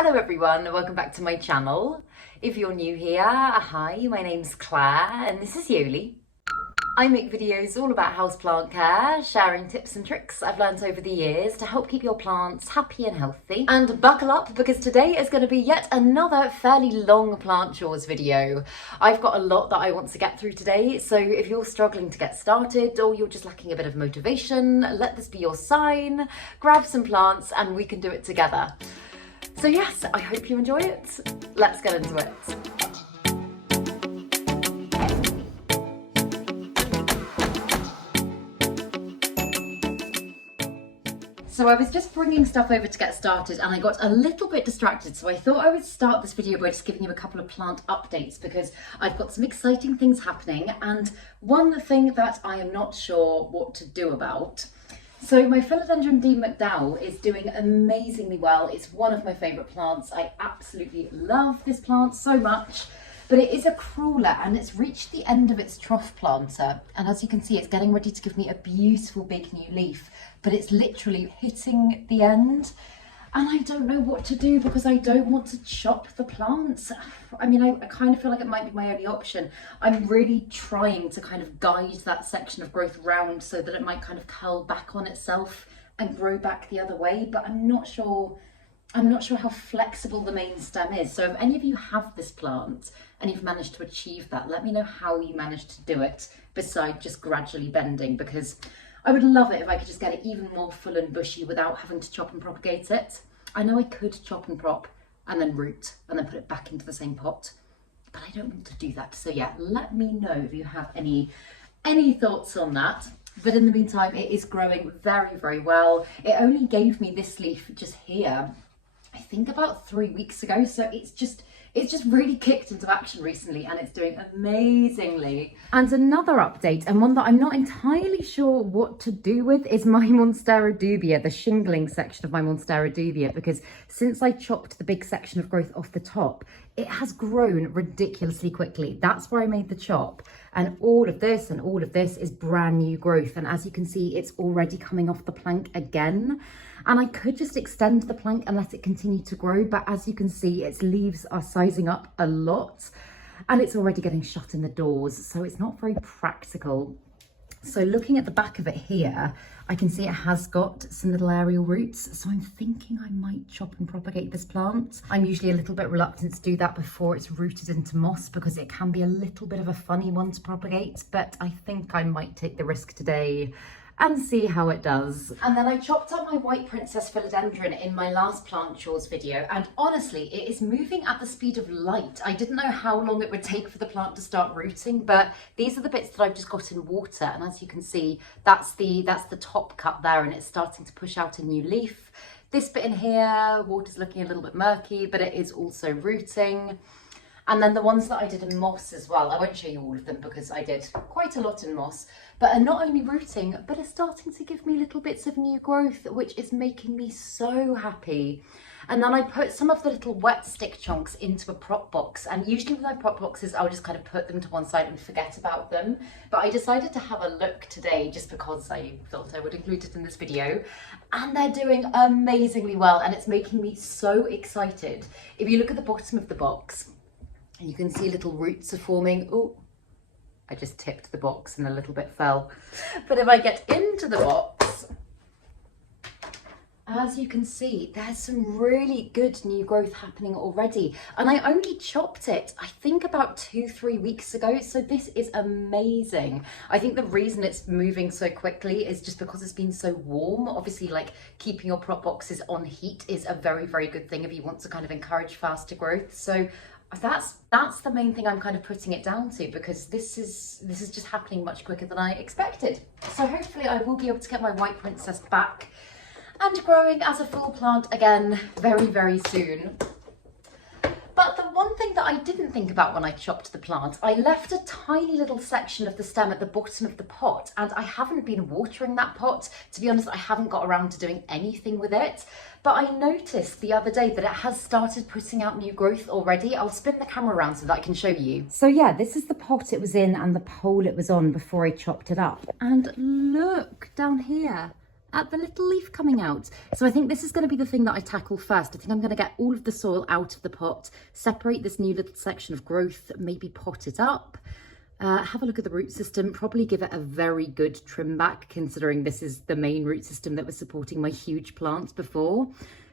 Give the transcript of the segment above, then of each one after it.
Hello everyone, welcome back to my channel. If you're new here, hi, my name's Claire and this is Joli. I make videos all about houseplant care, sharing tips and tricks I've learned over the years to help keep your plants happy and healthy. And buckle up because today is going to be yet another fairly long plant chores video. I've got a lot that I want to get through today, so if you're struggling to get started or you're just lacking a bit of motivation, let this be your sign. Grab some plants and we can do it together. So yes, I hope you enjoy it. Let's get into it. So I was just bringing stuff over to get started and I got a little bit distracted. So I thought I would start this video by just giving you a couple of plant updates because I've got some exciting things happening and one thing that I am not sure what to do about. So my Philodendron D. McDowell is doing amazingly well. It's one of my favourite plants. I absolutely love this plant so much, but it is a crawler and it's reached the end of its trough planter. And as you can see, it's getting ready to give me a beautiful big new leaf, but it's literally hitting the end. And I don't know what to do because I don't want to chop the plants. I mean, I kind of feel like it might be my only option. I'm really trying to kind of guide that section of growth round so that it might kind of curl back on itself and grow back the other way, but I'm not sure how flexible the main stem is. So if any of you have this plant and you've managed to achieve that, let me know how you managed to do it besides just gradually bending, because I would love it if I could just get it even more full and bushy without having to chop and propagate it. I know I could chop and prop and then root and then put it back into the same pot, but I don't want to do that. So yeah, let me know if you have any thoughts on that. But in the meantime, it is growing very, very well. It only gave me this leaf just here, I think about 3 weeks ago. So it's just really kicked into action recently and it's doing amazingly. And another update, and one that I'm not entirely sure what to do with, is my Monstera dubia, the shingling section of my Monstera dubia, because since I chopped the big section of growth off the top, it has grown ridiculously quickly. That's where I made the chop. And all of this is brand new growth. And as you can see, it's already coming off the plank again. And I could just extend the plank and let it continue to grow. But as you can see, its leaves are sizing up a lot and it's already getting shut in the doors. So it's not very practical. So looking at the back of it here, I can see it has got some little aerial roots. So I'm thinking I might chop and propagate this plant. I'm usually a little bit reluctant to do that before it's rooted into moss because it can be a little bit of a funny one to propagate, but I think I might take the risk today and see how it does. And then I chopped up my white princess philodendron in my last plant chores video, and honestly, it is moving at the speed of light. I didn't know how long it would take for the plant to start rooting, but these are the bits that I've just got in water, and as you can see, that's the top cut there, and it's starting to push out a new leaf. This bit in here, water's looking a little bit murky, but it is also rooting. And then the ones that I did in moss as well, I won't show you all of them because I did quite a lot in moss, but are not only rooting, but are starting to give me little bits of new growth, which is making me so happy. And then I put some of the little wet stick chunks into a prop box, and usually with my prop boxes, I'll just kind of put them to one side and forget about them. But I decided to have a look today just because I thought I would include it in this video. And they're doing amazingly well, and it's making me so excited. If you look at the bottom of the box, you can see little roots are forming. Oh, I just tipped the box and a little bit fell. But if I get into the box, as you can see, there's some really good new growth happening already. And I only chopped it, I think about 2-3 weeks ago. So this is amazing. I think the reason it's moving so quickly is just because it's been so warm. Obviously, like keeping your prop boxes on heat is a very, very good thing if you want to kind of encourage faster growth. So that's the main thing I'm kind of putting it down to, because this is just happening much quicker than I expected. So hopefully I will be able to get my white princess back and growing as a full plant again very, very soon. But the one thing that I didn't think about when I chopped the plant, I left a tiny little section of the stem at the bottom of the pot, and I haven't been watering that pot. To be honest, I haven't got around to doing anything with it. But I noticed the other day that it has started putting out new growth already. I'll spin the camera around so that I can show you. So yeah, this is the pot it was in and the pole it was on before I chopped it up. And look down here. at the little leaf coming out. So I think this is going to be the thing that I tackle first. I think I'm going to get all of the soil out of the pot, separate this new little section of growth, maybe pot it up, have a look at the root system, probably give it a very good trim back, considering this is the main root system that was supporting my huge plants before.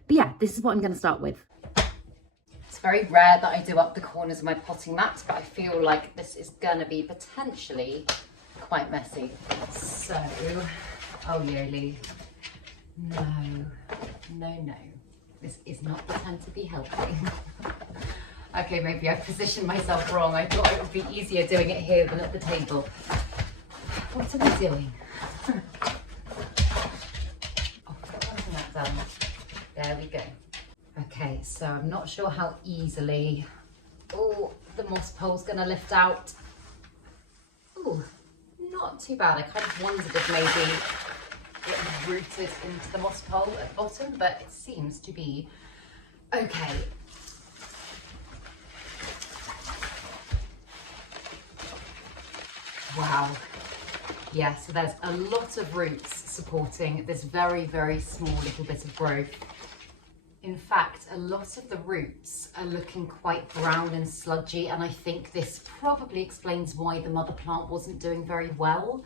But yeah, this is what I'm going to start with. It's very rare that I do up the corners of my potting mats, but I feel like this is going to be potentially quite messy. So, oh Joli, no, this is not the time to be healthy. Okay, maybe I've positioned myself wrong. I thought it would be easier doing it here than at the table. What are we doing? Oh, putting that down. There we go. Okay, so I'm not sure how easily, oh, the moss pole's gonna lift out. Oh, not too bad. I kind of wondered if maybe it rooted into the moss pole at the bottom, but it seems to be okay. Wow. Yeah, so there's a lot of roots supporting this very, very small little bit of growth. In fact, a lot of the roots are looking quite brown and sludgy, and I think this probably explains why the mother plant wasn't doing very well.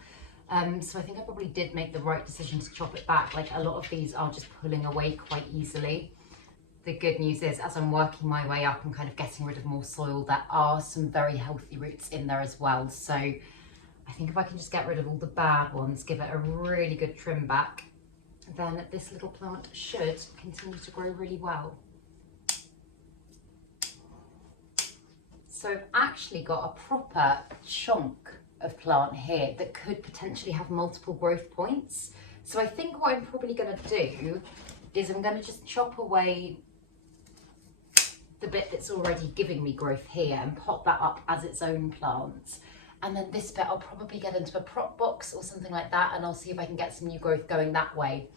So I think I probably did make the right decision to chop it back. Like, a lot of these are just pulling away quite easily. The good news is, as I'm working my way up and kind of getting rid of more soil, there are some very healthy roots in there as well. So I think if I can just get rid of all the bad ones, give it a really good trim back, then this little plant should continue to grow really well. So I've actually got a proper chunk of plant here that could potentially have multiple growth points. So I think what I'm probably going to do is I'm going to just chop away the bit that's already giving me growth here and pot that up as its own plant. And then this bit I'll probably get into a prop box or something like that, and I'll see if I can get some new growth going that way.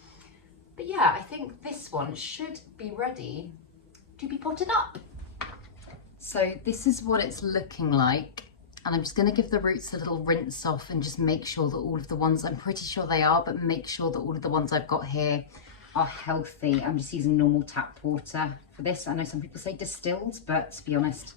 But yeah, I think this one should be ready to be potted up. So this is what it's looking like. And I'm just going to give the roots a little rinse off and just make sure that all of the ones, I'm pretty sure they are, but make sure that all of the ones I've got here are healthy. I'm just using normal tap water for this. I know some people say distilled, but to be honest,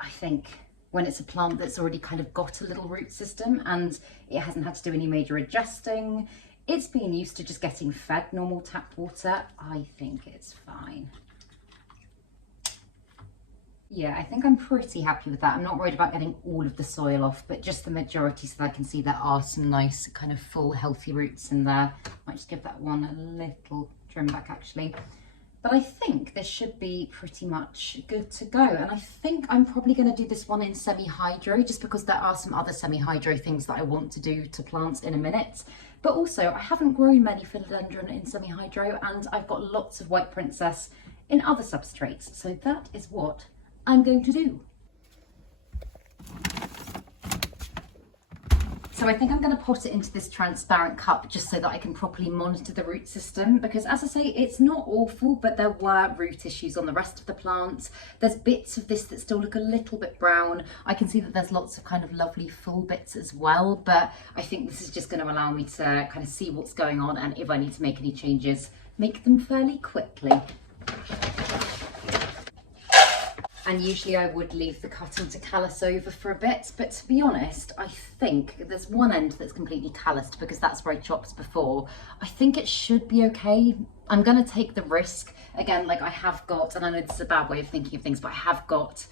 I think when it's a plant that's already kind of got a little root system and it hasn't had to do any major adjusting, it's been used to just getting fed normal tap water, I think it's fine. Yeah, I think I'm pretty happy with that. I'm not worried about getting all of the soil off, but just the majority, so that I can see there are some nice kind of full healthy roots in there. Might just give that one a little trim back actually. But I think this should be pretty much good to go. And I think I'm probably going to do this one in semi-hydro, just because there are some other semi-hydro things that I want to do to plants in a minute. But also, I haven't grown many philodendron in semi-hydro, and I've got lots of white princess in other substrates. So that is what I'm going to do. So I think I'm going to pot it into this transparent cup just so that I can properly monitor the root system, because as I say, it's not awful, but there were root issues on the rest of the plant. There's bits of this that still look a little bit brown. I can see that there's lots of kind of lovely full bits as well, but I think this is just going to allow me to kind of see what's going on, and if I need to make any changes, make them fairly quickly. And usually I would leave the cutting to callus over for a bit, but to be honest, I think there's one end that's completely calloused because that's where I chopped before. I think it should be okay. I'm going to take the risk. Again, like I have got, and I know this is a bad way of thinking of things, but I have got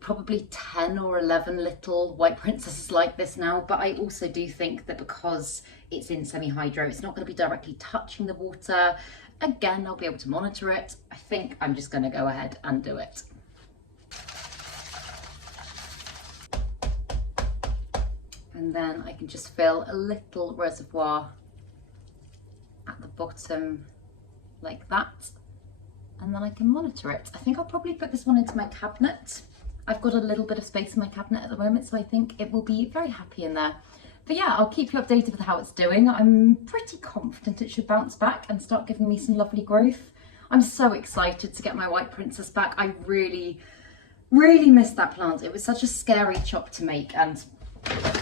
probably 10 or 11 little white princesses like this now. But I also do think that because it's in semi-hydro, it's not going to be directly touching the water. Again, I'll be able to monitor it. I think I'm just going to go ahead and do it. And then I can just fill a little reservoir at the bottom like that, and then I can monitor it. I think I'll probably put this one into my cabinet. I've got a little bit of space in my cabinet at the moment, so I think it will be very happy in there. But yeah, I'll keep you updated with how it's doing. I'm pretty confident it should bounce back and start giving me some lovely growth. I'm so excited to get my white princess back. I really missed that plant. It was such a scary chop to make, and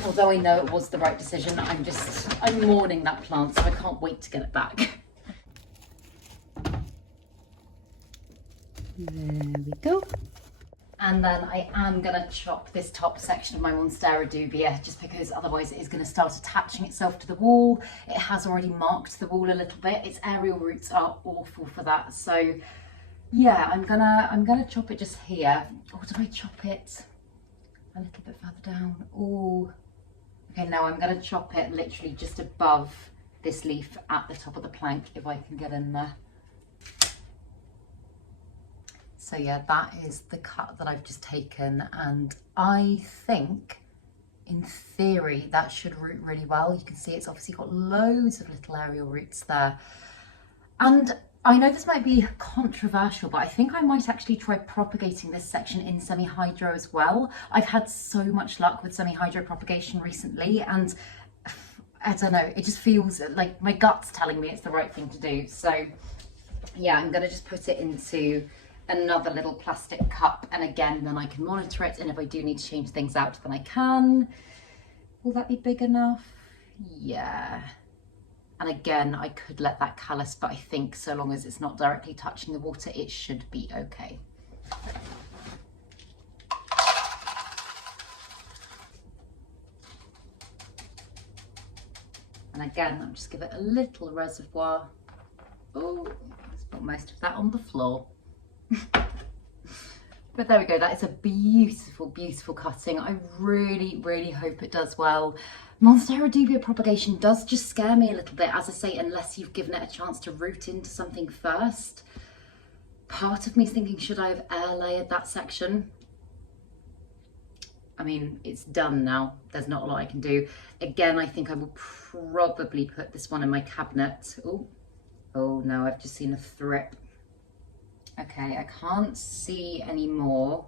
Although I know it was the right decision, I'm mourning that plant, so I can't wait to get it back. There we go. And then I am going to chop this top section of my Monstera dubia, just because otherwise it is going to start attaching itself to the wall. It has already marked the wall a little bit. Its aerial roots are awful for that. So yeah, I'm gonna chop it just here. Or did I chop it a little bit further down? Oh, okay, now I'm gonna chop it literally just above this leaf at the top of the plank, if I can get in there. So yeah, that is the cut that I've just taken, and I think in theory that should root really well. You can see it's obviously got loads of little aerial roots there. And I know this might be controversial, but I think I might actually try propagating this section in semi-hydro as well. I've had so much luck with semi-hydro propagation recently, and I don't know, it just feels like my gut's telling me it's the right thing to do. So yeah, I'm gonna just put it into another little plastic cup, and again then I can monitor it, and if I do need to change things out then I can. Will that be big enough? Yeah. And again, I could let that callus, but I think so long as it's not directly touching the water, it should be okay. And again, I'll just give it a little reservoir. Oh, let's put most of that on the floor. But there we go, that is a beautiful, beautiful cutting. I really, really hope it does well. Monstera dubia propagation does just scare me a little bit, as I say, unless you've given it a chance to root into something first. Part of me is thinking, should I have air layered that section? I mean, it's done now. There's not a lot I can do. Again, I think I will probably put this one in my cabinet. Oh no, I've just seen a thrip. Okay, I can't see any more,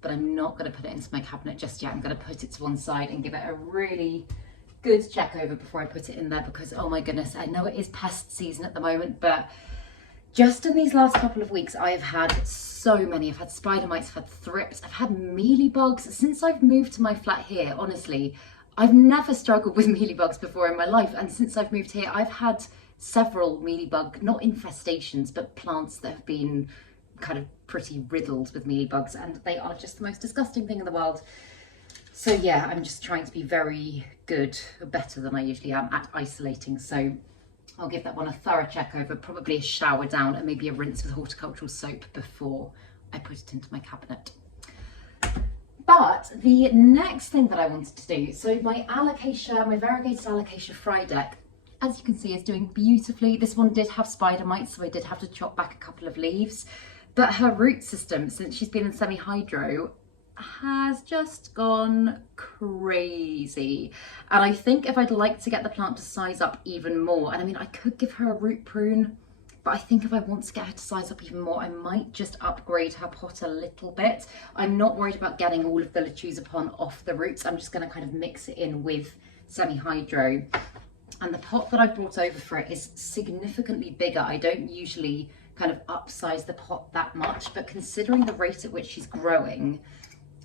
but I'm not going to put it into my cabinet just yet. I'm going to put it to one side and give it a really good check over before I put it in there, because oh my goodness, I know it is pest season at the moment, but just in these last couple of weeks I have had so many. I've had spider mites, I've had thrips, I've had mealybugs. Since I've moved to my flat here, honestly, I've never struggled with mealybugs before in my life, and since I've moved here I've had several mealybug, not infestations, but plants that have been kind of pretty riddled with mealybugs, and they are just the most disgusting thing in the world. So yeah, I'm just trying to be very good, better than I usually am at isolating. So I'll give that one a thorough check over, probably a shower down and maybe a rinse with horticultural soap before I put it into my cabinet. But the next thing that I wanted to do, so my variegated alocasia frydek, as you can see, is doing beautifully. This one did have spider mites, so I did have to chop back a couple of leaves, but her root system, since she's been in semi-hydro, has just gone crazy. And I think if I'd like to get the plant to size up even more, and I mean, I could give her a root prune, but I think if I want to get her to size up even more, I might just upgrade her pot a little bit. I'm not worried about getting all of the HOUSEPLANT off the roots. I'm just going to kind of mix it in with semi-hydro. And the pot that I brought over for it is significantly bigger. I don't usually kind of upsize the pot that much, but considering the rate at which she's growing,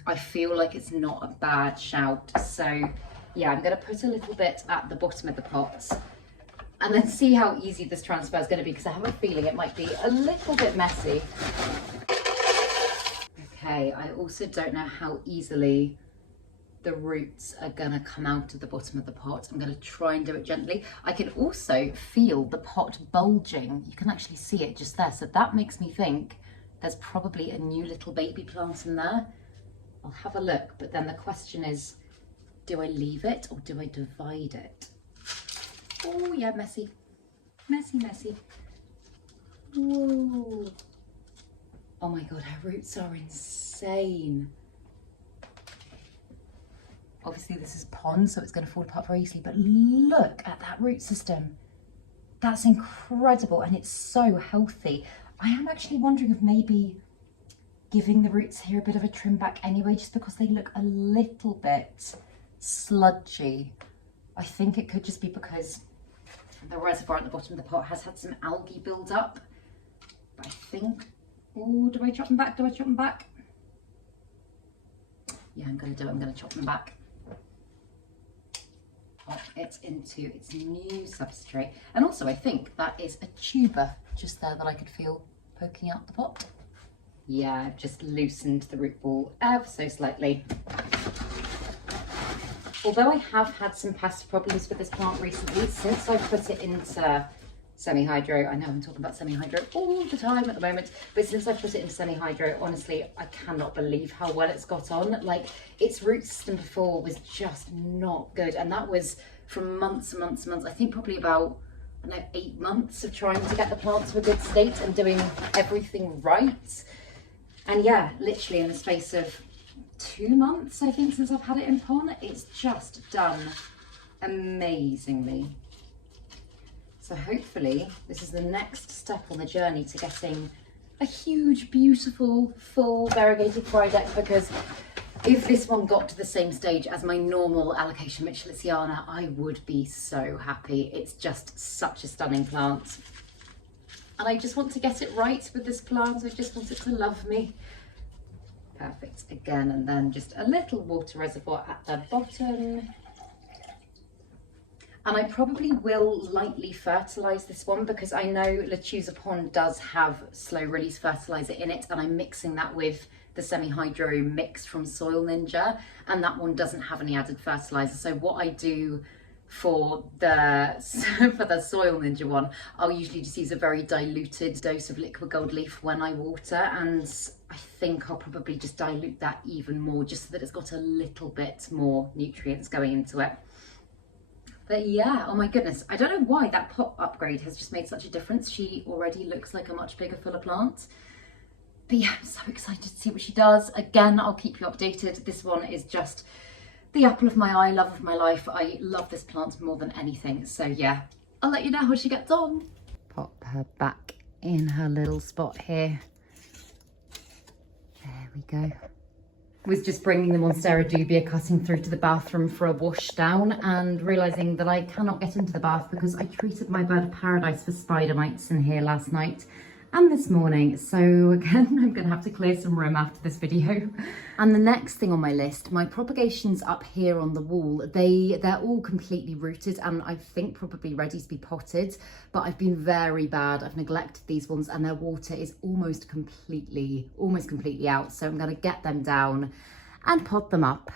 I feel like it's not a bad shout. So yeah, I'm going to put a little bit at the bottom of the pot and then see how easy this transfer is going to be, because I have a feeling it might be a little bit messy. Okay, I also don't know how easily the roots are gonna come out of the bottom of the pot. I'm gonna try and do it gently. I can also feel the pot bulging. You can actually see it just there. So that makes me think there's probably a new little baby plant in there. I'll have a look, but then the question is, do I leave it or do I divide it? Oh yeah, messy, messy, messy. Whoa. Oh my God, her roots are insane. Obviously this is pond, so it's going to fall apart very easily, but look at that root system. That's incredible, and it's so healthy. I am actually wondering if maybe giving the roots here a bit of a trim back anyway, just because they look a little bit sludgy. I think it could just be because the reservoir at the bottom of the pot has had some algae build up. But I think, oh, do I chop them back? Do I chop them back? Yeah, I'm going to do it. I'm going to chop them back. pop it into its new substrate. And also I think that is a tuber just there that I could feel poking out the pot. Yeah, I've just loosened the root ball ever so slightly. Although I have had some pest problems with this plant recently, since I put it into semi-hydro, I know I'm talking about semi-hydro all the time at the moment, but since I put it into semi-hydro, honestly, I cannot believe how well it's got on. Like, its root system before was just not good, and that was from months and months and months. I think probably about, I don't know, 8 months of trying to get the plant to a good state and doing everything right. And yeah, literally in the space of 2 months, I think, since I've had it in pon, it's just done amazingly. So hopefully this is the next step on the journey to getting a huge, beautiful, full variegated frydek, because if this one got to the same stage as my normal Alocasia Mitchellsiana, I would be so happy. It's just such a stunning plant. And I just want to get it right with this plant. I just want it to love me. Perfect again, and then just a little water reservoir at the bottom. And I probably will lightly fertilise this one because I know Ladybird does have slow release fertiliser in it, and I'm mixing that with the semi-hydro mix from Soil Ninja, and that one doesn't have any added fertiliser. So what I do for the Soil Ninja one, I'll usually just use a very diluted dose of liquid gold leaf when I water, and I think I'll probably just dilute that even more just so that it's got a little bit more nutrients going into it. But yeah, oh my goodness, I don't know why that pot upgrade has just made such a difference. She already looks like a much bigger, fuller plant. But yeah, I'm so excited to see what she does. Again, I'll keep you updated. This one is just the apple of my eye, love of my life. I love this plant more than anything. So yeah, I'll let you know how she gets on. Pop her back in her little spot here. There we go. Was just bringing the Monstera dubia cutting through to the bathroom for a wash down and realising that I cannot get into the bath because I treated my bird of paradise for spider mites in here last night and this morning. So again, I'm going to have to clear some room after this video. And the next thing on my list, my propagations up here on the wall, they're all completely rooted and I think probably ready to be potted, but I've been very bad. I've neglected these ones and their water is almost completely out. So I'm going to get them down and pot them up.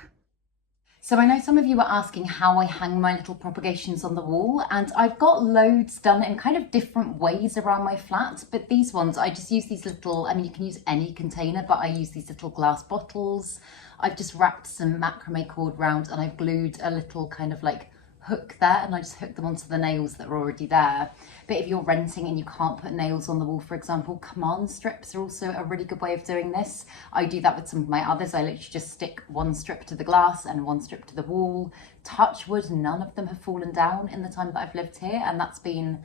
So I know some of you were asking how I hang my little propagations on the wall, and I've got loads done in kind of different ways around my flat, but these ones, I just use these little, I mean, you can use any container, but I use these little glass bottles. I've just wrapped some macrame cord round and I've glued a little kind of like hook there, and I just hook them onto the nails that are already there. But if you're renting and you can't put nails on the wall, for example, command strips are also a really good way of doing this. I do that with some of my others. I literally just stick one strip to the glass and one strip to the wall. Touch wood, none of them have fallen down in the time that I've lived here, and that's been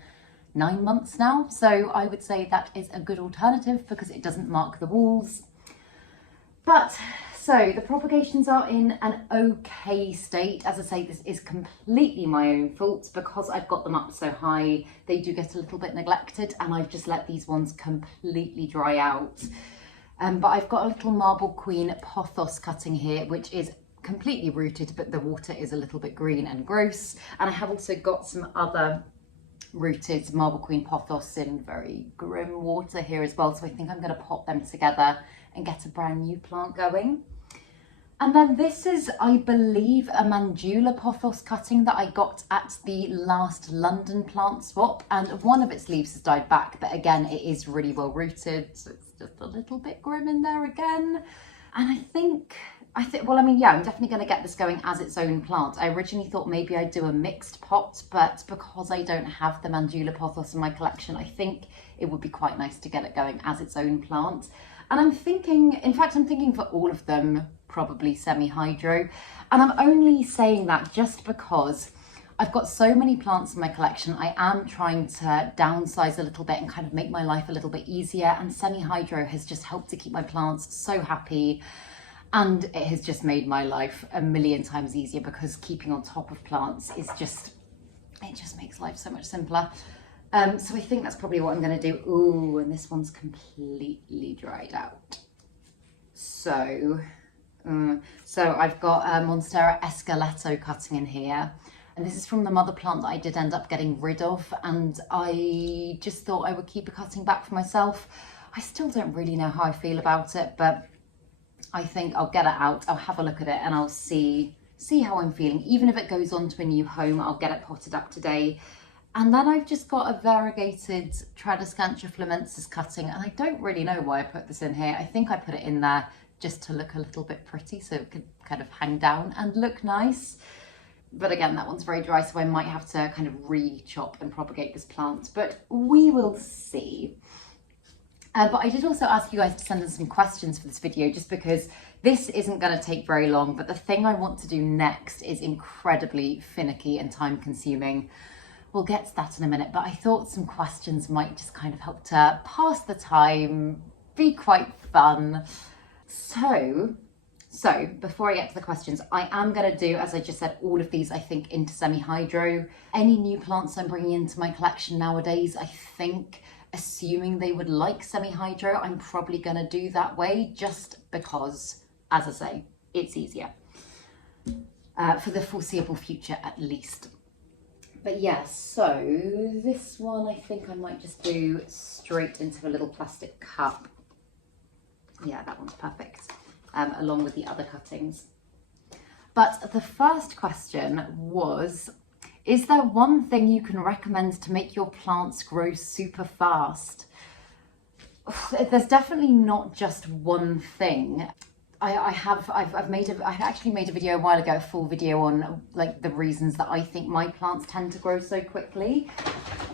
9 months now. So I would say that is a good alternative because it doesn't mark the walls. But so the propagations are in an okay state. As I say, this is completely my own fault because I've got them up so high. They do get a little bit neglected and I've just let these ones completely dry out. But I've got a little Marble Queen pothos cutting here, which is completely rooted, but the water is a little bit green and gross. And I have also got some other rooted Marble Queen pothos in very grim water here as well. So I think I'm going to pot them together and get a brand new plant going. And then this is, I believe, a Mandula pothos cutting that I got at the last London plant swap, and one of its leaves has died back, but again, it is really well rooted, so it's just a little bit grim in there again. And I think, well, I mean, yeah, I'm definitely going to get this going as its own plant. I originally thought maybe I'd do a mixed pot, but because I don't have the Mandula pothos in my collection, I think it would be quite nice to get it going as its own plant. And I'm thinking, in fact, I'm thinking for all of them, probably semi-hydro. And I'm only saying that just because I've got so many plants in my collection. I am trying to downsize a little bit and kind of make my life a little bit easier. And semi-hydro has just helped to keep my plants so happy. And it has just made my life a million times easier because keeping on top of plants is just, it just makes life so much simpler. So I think that's probably what I'm going to do. Ooh, and this one's completely dried out. So I've got a Monstera Esqueleto cutting in here. And this is from the mother plant that I did end up getting rid of, and I just thought I would keep a cutting back for myself. I still don't really know how I feel about it, but I think I'll get it out, I'll have a look at it, and I'll see how I'm feeling. Even if it goes on to a new home, I'll get it potted up today. And then I've just got a variegated Tradescantia flamensis cutting, and I don't really know why I put this in here. I think I put it in there just to look a little bit pretty, so it could kind of hang down and look nice. But again, that one's very dry, so I might have to kind of re-chop and propagate this plant, but we will see. But I did also ask you guys to send in some questions for this video, just because this isn't going to take very long, but the thing I want to do next is incredibly finicky and time consuming. We'll get to that in a minute, but I thought some questions might just kind of help to pass the time, be quite fun. So before I get to the questions, I am going to do, as I just said, all of these, I think, into semi-hydro. Any new plants I'm bringing into my collection nowadays, I think, assuming they would like semi-hydro, I'm probably going to do that way, just because, as I say, it's easier. For the foreseeable future, at least. But yeah, so this one I think I might just do straight into a little plastic cup. Yeah, that one's perfect, along with the other cuttings. But the first question was, is there one thing you can recommend to make your plants grow super fast? There's definitely not just one thing. I've actually made a video a while ago, a full video on like the reasons that I think my plants tend to grow so quickly.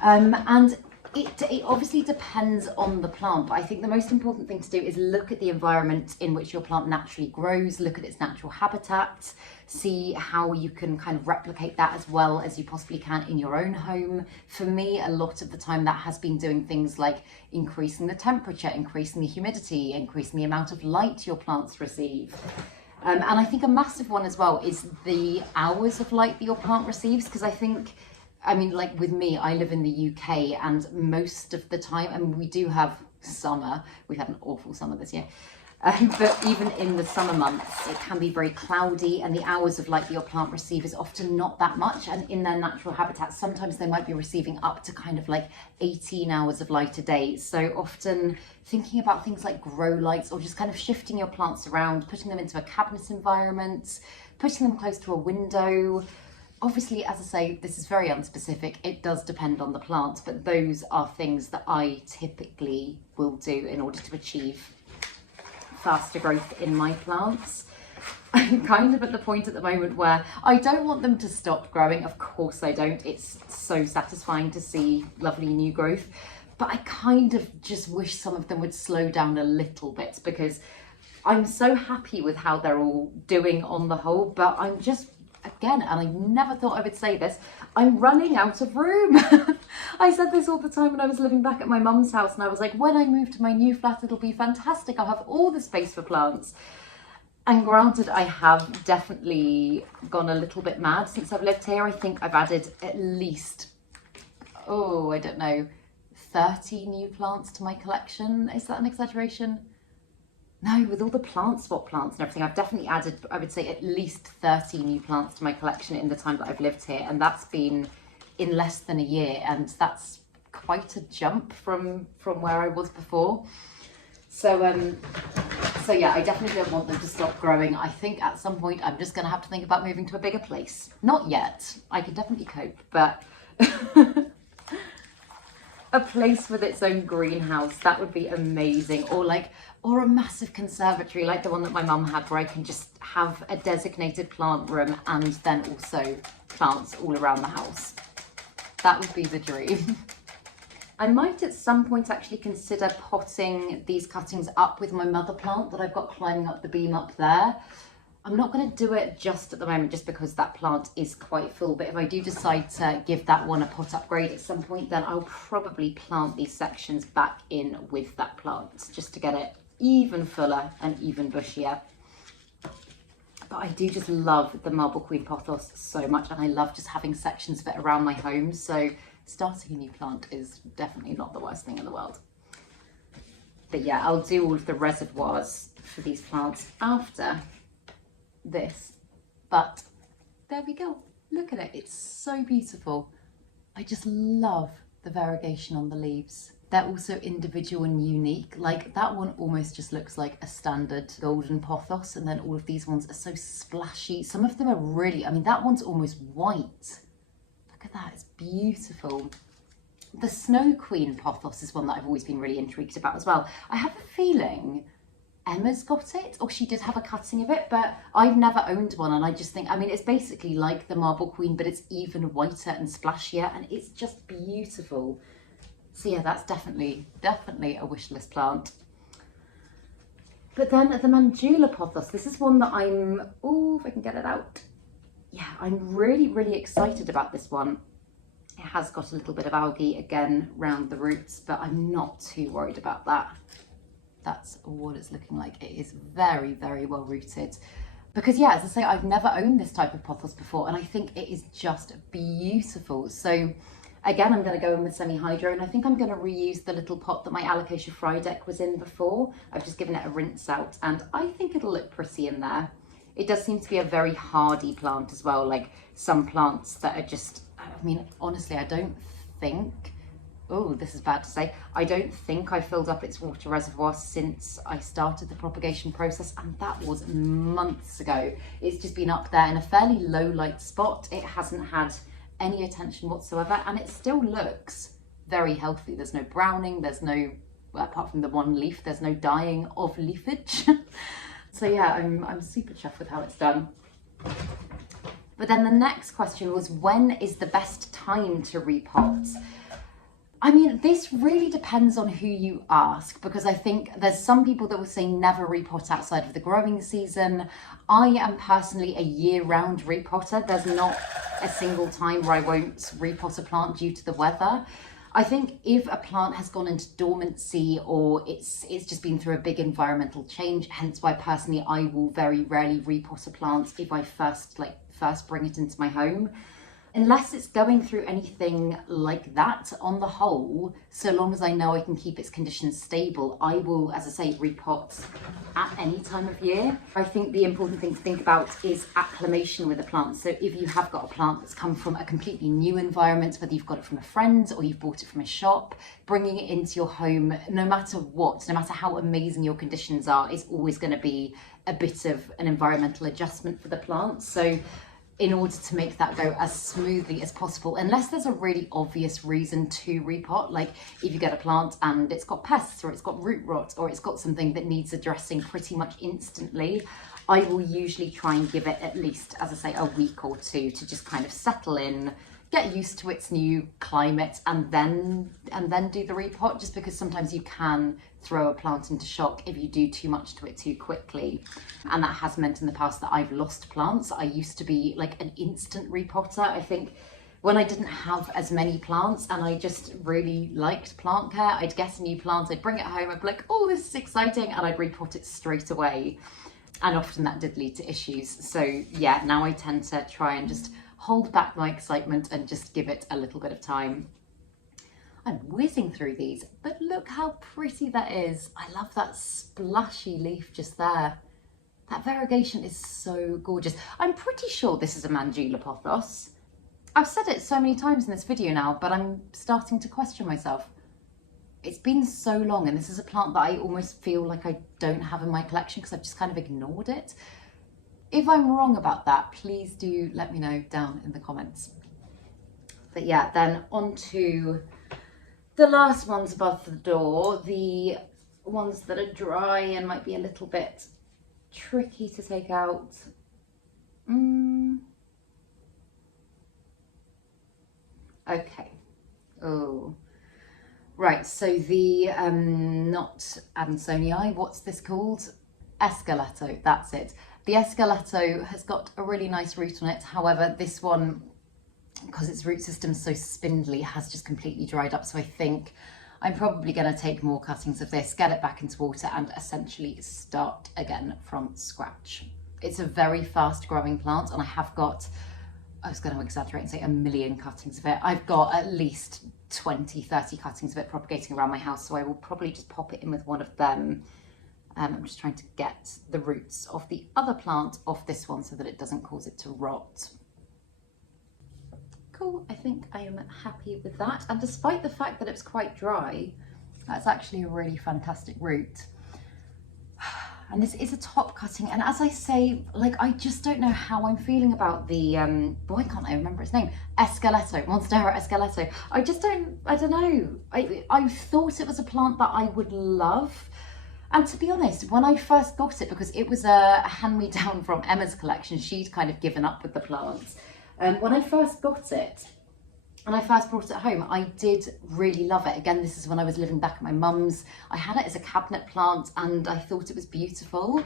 And it obviously depends on the plant, but I think the most important thing to do is look at the environment in which your plant naturally grows, look at its natural habitat, see how you can kind of replicate that as well as you possibly can in your own home. For me, a lot of the time that has been doing things like increasing the temperature, increasing the humidity, increasing the amount of light your plants receive. And I think a massive one as well is the hours of light that your plant receives, because I mean, like with me, I live in the UK, and most of the time, and we do have summer, we've had an awful summer this year, but even in the summer months, it can be very cloudy, and the hours of light that your plant receive is often not that much. And in their natural habitat, sometimes they might be receiving up to kind of like 18 hours of light a day. So often thinking about things like grow lights, or just kind of shifting your plants around, putting them into a cabinet environment, putting them close to a window. Obviously, as I say, this is very unspecific. It does depend on the plant, but those are things that I typically will do in order to achieve faster growth in my plants. I'm kind of at the point at the moment where I don't want them to stop growing. Of course I don't. It's so satisfying to see lovely new growth, but I kind of just wish some of them would slow down a little bit, because I'm so happy with how they're all doing on the whole, but I'm just, again, and I never thought I would say this, I'm running out of room. I said this all the time when I was living back at my mum's house, and I was like, when I move to my new flat, it'll be fantastic. I'll have all the space for plants. And granted, I have definitely gone a little bit mad since I've lived here. I think I've added at least, I don't know, 30 new plants to my collection. Is that an exaggeration? No, with all the plant swap plants and everything, I've definitely added, I would say, at least 30 new plants to my collection in the time that I've lived here, and that's been in less than a year, and that's quite a jump from where I was before. So yeah, I definitely don't want them to stop growing. I think at some point I'm just going to have to think about moving to a bigger place. Not yet. I can definitely cope, but a place with its own greenhouse, that would be amazing. Or a massive conservatory like the one that my mum had, where I can just have a designated plant room and then also plants all around the house. That would be the dream. I might at some point actually consider potting these cuttings up with my mother plant that I've got climbing up the beam up there. I'm not going to do it just at the moment, just because that plant is quite full, but if I do decide to give that one a pot upgrade at some point, then I'll probably plant these sections back in with that plant, just to get it even fuller and even bushier. But I do just love the Marble Queen pothos so much, and I love just having sections of it around my home, so starting a new plant is definitely not the worst thing in the world. But yeah, I'll do all of the reservoirs for these plants after this, but there we go. Look at it, it's so beautiful. I just love the variegation on the leaves. They're also individual and unique. Like that one almost just looks like a standard golden pothos, and then all of these ones are so splashy. Some of them are really, I mean, that one's almost white. Look at that, it's beautiful. The Snow Queen pothos is one that I've always been really intrigued about as well. I have a feeling Emma's got it, or she did have a cutting of it, but I've never owned one, and I just think, I mean, it's basically like the Marble Queen, but it's even whiter and splashier, and it's just beautiful. So yeah, that's definitely a wish list plant. But then the Mandula pothos, this is one that I'm, oh, if I can get it out. Yeah, I'm really excited about this one. It has got a little bit of algae again round the roots, but I'm not too worried about that. That's what it's looking like. It is very well rooted. Because yeah, as I say, I've never owned this type of pothos before, and I think it is just beautiful. So again, I'm going to go in with semi-hydro, and I think I'm going to reuse the little pot that my Alocasia frydek was in before. I've just given it a rinse out, and I think it'll look pretty in there. It does seem to be a very hardy plant as well, like some plants that are just, I mean, honestly, I don't think, oh, this is bad to say, I don't think I filled up its water reservoir since I started the propagation process, and that was months ago. It's just been up there in a fairly low light spot. It hasn't had any attention whatsoever, and it still looks very healthy. There's no browning, there's no, well, apart from the one leaf, there's no dying of leafage. So yeah, I'm super chuffed with how it's done. But then the next question was, when is the best time to repot? I mean, this really depends on who you ask, because I think there's some people that will say never repot outside of the growing season. I am personally a year-round repotter. There's not a single time where I won't repot a plant due to the weather. I think if a plant has gone into dormancy, or it's just been through a big environmental change, hence why personally I will very rarely repot a plant if I first bring it into my home. Unless it's going through anything like that, on the whole, so long as I know I can keep its conditions stable, I will, as I say, repot at any time of year. I think the important thing to think about is acclimation with a plant. So if you have got a plant that's come from a completely new environment, whether you've got it from a friend or you've bought it from a shop, bringing it into your home, no matter what, no matter how amazing your conditions are, is always going to be a bit of an environmental adjustment for the plant. So in order to make that go as smoothly as possible, unless there's a really obvious reason to repot, like if you get a plant and it's got pests, or it's got root rot, or it's got something that needs addressing pretty much instantly, I will usually try and give it at least, as I say, a week or two to just kind of settle in, get used to its new climate, and then do the repot, just because sometimes you can throw a plant into shock if you do too much to it too quickly. And that has meant in the past that I've lost plants. I used to be like an instant repotter. I think when I didn't have as many plants and I just really liked plant care, I'd get a new plant, I'd bring it home, I'd be like, oh, this is exciting, and I'd repot it straight away. And often that did lead to issues. So yeah, now I tend to try and just hold back my excitement and just give it a little bit of time. I'm whizzing through these, but look how pretty that is. I love that splashy leaf just there. That variegation is so gorgeous. I'm pretty sure this is a Mandula pothos. I've said it so many times in this video now, but I'm starting to question myself. It's been so long, and this is a plant that I almost feel like I don't have in my collection because I've just kind of ignored it. If I'm wrong about that, please do let me know down in the comments. But yeah, then on to the last ones above the door, the ones that are dry and might be a little bit tricky to take out. Okay. Oh. Right, so the, not Adansonii, what's this called? Esqueleto, that's it. The Esqueleto has got a really nice root on it. However, this one, because its root system's so spindly, has just completely dried up. So I think I'm probably going to take more cuttings of this, get it back into water, and essentially start again from scratch. It's a very fast growing plant, and I have got, I was going to exaggerate and say 1 million cuttings of it. I've got at least 20, 30 cuttings of it propagating around my house, so I will probably just pop it in with one of them. I'm just trying to get the roots of the other plant off this one so that it doesn't cause it to rot. Cool, I think I am happy with that. And despite the fact that it's quite dry, that's actually a really fantastic root. And this is a top cutting, and as I say, like, I just don't know how I'm feeling about the why can't I remember its name? Esqueleto, Monstera Esqueleto. I don't know. I thought it was a plant that I would love. And to be honest, when I first got it, because it was a hand-me-down from Emma's collection, she'd kind of given up with the plants. When I first got it, and I first brought it home, I did really love it. Again, this is when I was living back at my mum's. I had it as a cabinet plant and I thought it was beautiful,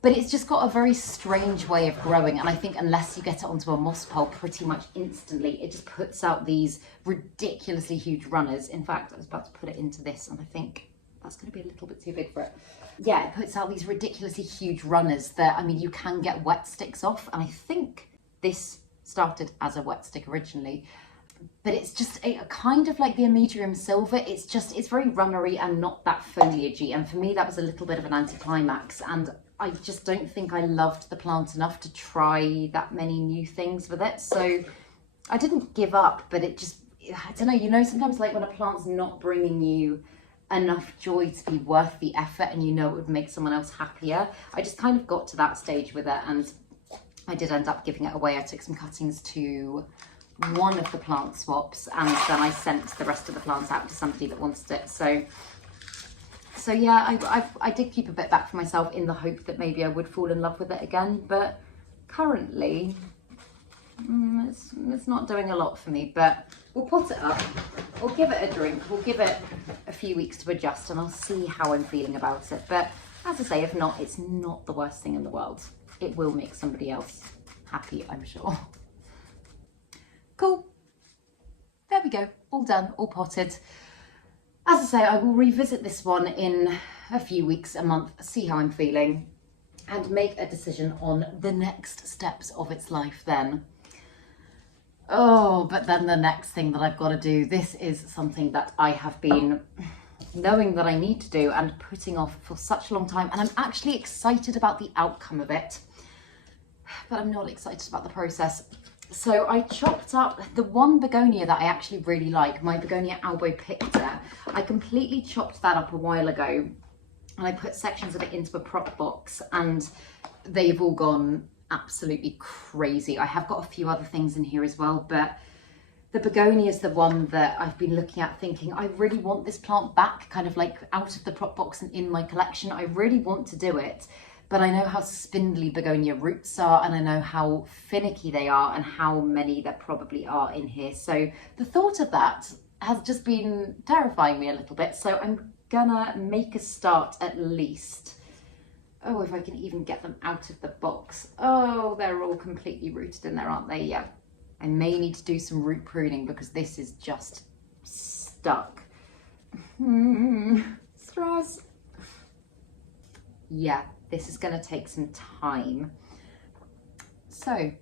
but it's just got a very strange way of growing. And I think unless you get it onto a moss pole pretty much instantly, it just puts out these ridiculously huge runners. In fact, I was about to put it into this and I think that's going to be a little bit too big for it. Yeah, it puts out these ridiculously huge runners that, I mean, you can get wet sticks off. And I think this started as a wet stick originally. But it's just a kind of like the Amedium Silver. It's very runnery and not that foliagey. And for me, that was a little bit of an anticlimax. And I just don't think I loved the plant enough to try that many new things with it. So I didn't give up, but it just, I don't know, you know, sometimes like when a plant's not bringing you enough joy to be worth the effort and you know it would make someone else happier. I just kind of got to that stage with it and I did end up giving it away. I took some cuttings to one of the plant swaps and then I sent the rest of the plants out to somebody that wanted it. So yeah, I did keep a bit back for myself in the hope that maybe I would fall in love with it again, but currently it's not doing a lot for me. But we'll pot it up, we'll give it a drink, we'll give it a few weeks to adjust and I'll see how I'm feeling about it. But as I say, if not, it's not the worst thing in the world. It will make somebody else happy, I'm sure. Cool, there we go, all done, all potted. As I say, I will revisit this one in a few weeks, a month, see how I'm feeling and make a decision on the next steps of its life then. Oh, but then the next thing that I've got to do, this is something that I have been knowing that I need to do and putting off for such a long time, and I'm actually excited about the outcome of it, but I'm not excited about the process. So I chopped up the one begonia that I actually really like, my Begonia albopicta. I completely chopped that up a while ago and I put sections of it into a prop box and they've all gone absolutely crazy. I have got a few other things in here as well, but the begonia is the one that I've been looking at thinking, I really want this plant back, kind of like out of the prop box and in my collection. I really want to do it. But I know how spindly begonia roots are and I know how finicky they are and how many there probably are in here. So the thought of that has just been terrifying me a little bit. So I'm gonna make a start at least. Oh, if I can even get them out of the box. Oh, they're all completely rooted in there, aren't they? Yeah. I may need to do some root pruning because this is just stuck. Stress. Yeah. This is going to take some time. So,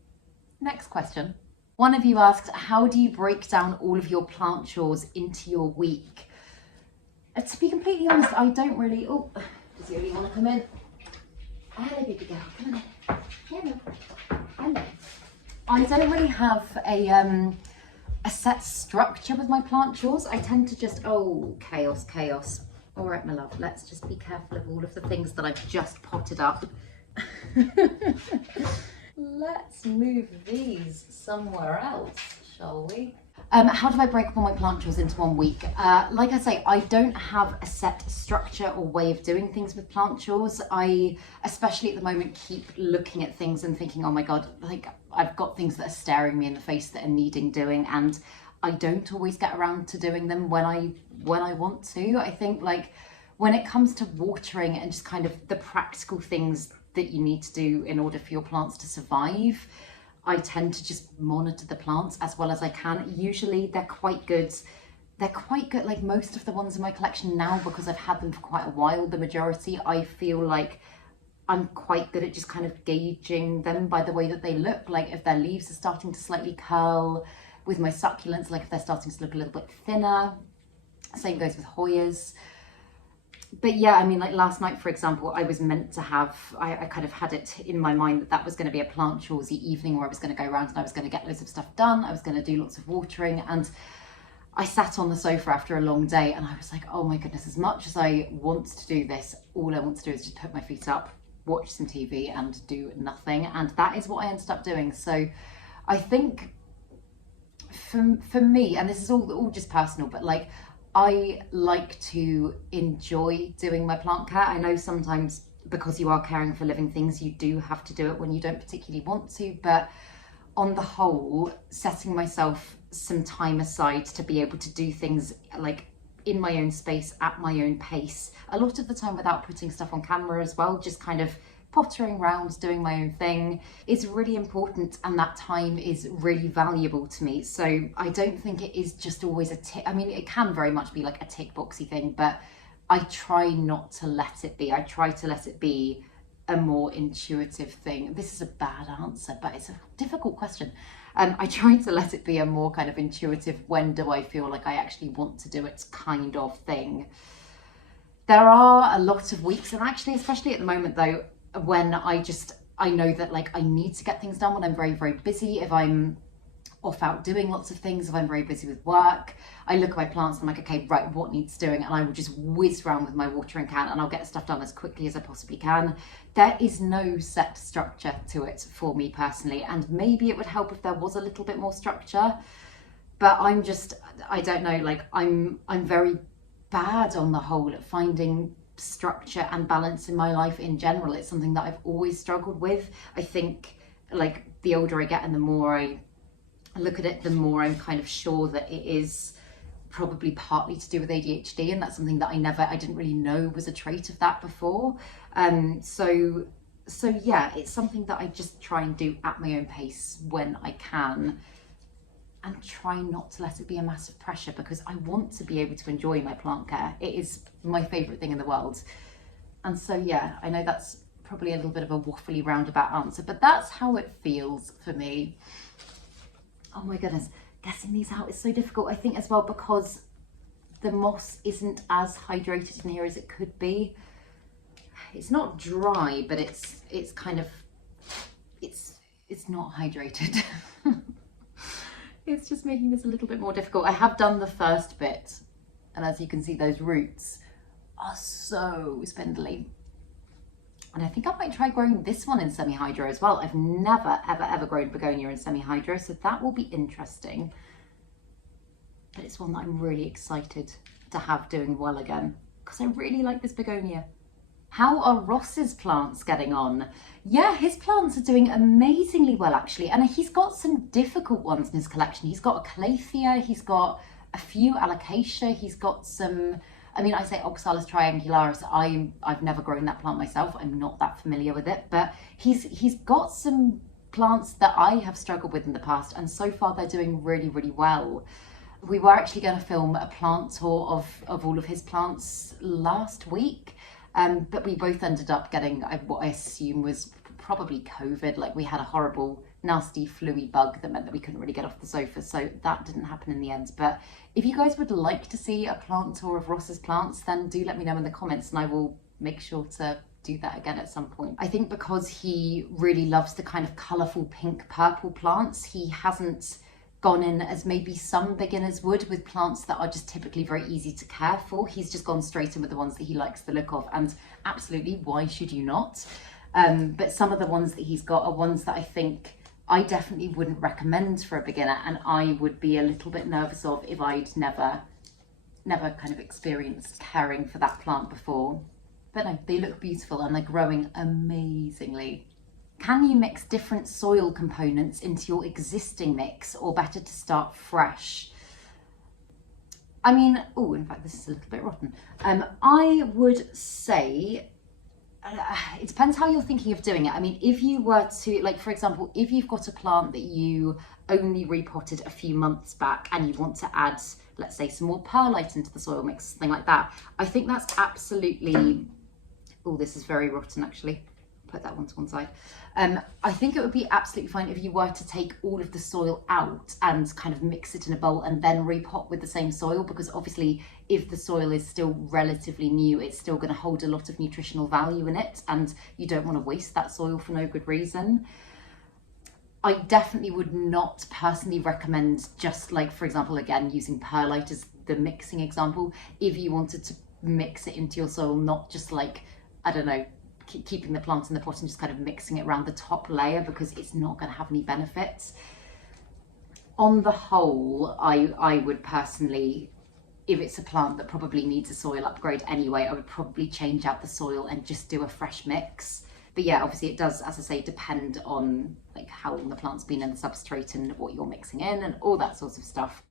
next question. One of you asked, how do you break down all of your plant chores into your week? To be completely honest, I don't really... Oh, does Joli want to come in? Hello, baby girl. Come on in. Hello. I don't really have a set structure with my plant chores. I tend to just... Oh, chaos, chaos. All right, my love, let's just be careful of all of the things that I've just potted up. Let's move these somewhere else, shall we? How do I break up all my plant chores into 1 week? Like I say, I don't have a set structure or way of doing things with plant chores. I, especially at the moment, keep looking at things and thinking, oh my God, like I've got things that are staring me in the face that are needing doing, and I don't always get around to doing them when I want to. I think like when it comes to watering and just kind of the practical things that you need to do in order for your plants to survive, I tend to just monitor the plants as well as I can. Usually they're quite good. They're quite good, like most of the ones in my collection now, because I've had them for quite a while, the majority, I feel like I'm quite good at just kind of gauging them by the way that they look. Like if their leaves are starting to slightly curl, with my succulents, like if they're starting to look a little bit thinner. Same goes with Hoyas. But yeah, I mean, like last night, for example, I was meant to have, I kind of had it in my mind that that was going to be a plant choresy evening where I was going to go around and I was going to get loads of stuff done. I was going to do lots of watering, and I sat on the sofa after a long day and I was like, oh my goodness, as much as I want to do this, all I want to do is just put my feet up, watch some TV and do nothing. And that is what I ended up doing. So I think for me, and this is all just personal, but like, I like to enjoy doing my plant care. I know sometimes because you are caring for living things, you do have to do it when you don't particularly want to, but on the whole, setting myself some time aside to be able to do things like in my own space, at my own pace, a lot of the time without putting stuff on camera as well, just kind of pottering around, doing my own thing, is really important, and that time is really valuable to me. So I don't think it is just always a tick. I mean, it can very much be like a tick boxy thing, but I try not to let it be. I try to let it be a more intuitive thing. This is a bad answer, but it's a difficult question. I try to let it be a more kind of intuitive, when do I feel like I actually want to do it kind of thing. There are a lot of weeks, and actually, especially at the moment though, when I know that like I need to get things done when I'm very, very busy. If I'm off out doing lots of things, if I'm very busy with work, I look at my plants and I'm like, okay, right, what needs doing? And I will just whiz around with my watering can and I'll get stuff done as quickly as I possibly can. There is no set structure to it for me personally, and maybe it would help if there was a little bit more structure, but I don't know, like I'm very bad on the whole at finding structure and balance in my life in general. It's something that I've always struggled with. I think like the older I get and the more I look at it, the more I'm kind of sure that it is probably partly to do with ADHD, and that's something that I didn't really know was a trait of that before. So yeah, it's something that I just try and do at my own pace when I can, and try not to let it be a massive pressure, because I want to be able to enjoy my plant care. It is my favourite thing in the world. And so yeah, I know that's probably a little bit of a waffly roundabout answer, but that's how it feels for me. Oh my goodness, guessing these out is so difficult. I think as well because the moss isn't as hydrated in here as it could be. It's not dry, but it's kind of, it's not hydrated. It's just making this a little bit more difficult. I have done the first bit, and as you can see, those roots are so spindly. And I think I might try growing this one in semi-hydro as well. I've never, ever grown begonia in semi-hydro, so that will be interesting. But it's one that I'm really excited to have doing well again, because I really like this begonia. How are Ross's plants getting on? Yeah, his plants are doing amazingly well actually, and he's got some difficult ones in his collection. He's got a calathea, he's got a few alocasia, he's got some, I mean, I say Oxalis triangularis, I've never grown that plant myself, I'm not that familiar with it, but he's got some plants that I have struggled with in the past, and so far they're doing really, really well. We were actually going to film a plant tour of all of his plants last week, but we both ended up getting what I assume was probably COVID. Like we had a horrible, nasty, fluey bug that meant that we couldn't really get off the sofa, so that didn't happen in the end. But if you guys would like to see a plant tour of Ross's plants, then do let me know in the comments and I will make sure to do that again at some point. I think because he really loves the kind of colourful pink purple plants, he hasn't gone in as maybe some beginners would with plants that are just typically very easy to care for. He's just gone straight in with the ones that he likes the look of, and absolutely, why should you not? But some of the ones that he's got are ones that I think I definitely wouldn't recommend for a beginner, and I would be a little bit nervous of if I'd never kind of experienced caring for that plant before. But no, they look beautiful and they're growing amazingly. Can you mix different soil components into your existing mix, or better to start fresh? I mean, oh, in fact, this is a little bit rotten. I would say, it depends how you're thinking of doing it. I mean, if you were to, like, for example, if you've got a plant that you only repotted a few months back and you want to add, let's say, some more perlite into the soil mix, something like that, I think that's absolutely, oh, this is very rotten actually. put that one to one side. I think it would be absolutely fine if you were to take all of the soil out and kind of mix it in a bowl and then repot with the same soil, because obviously if the soil is still relatively new, it's still going to hold a lot of nutritional value in it, and you don't want to waste that soil for no good reason. I definitely would not personally recommend, just like, for example, again, using perlite as the mixing example, if you wanted to mix it into your soil, not just like, I don't know, keeping the plant in the pot and just kind of mixing it around the top layer, because it's not going to have any benefits. On the whole, I would personally, if it's a plant that probably needs a soil upgrade anyway, I would probably change out the soil and just do a fresh mix. But yeah, obviously it does, as I say, depend on like how long the plant's been in the substrate and what you're mixing in and all that sort of stuff.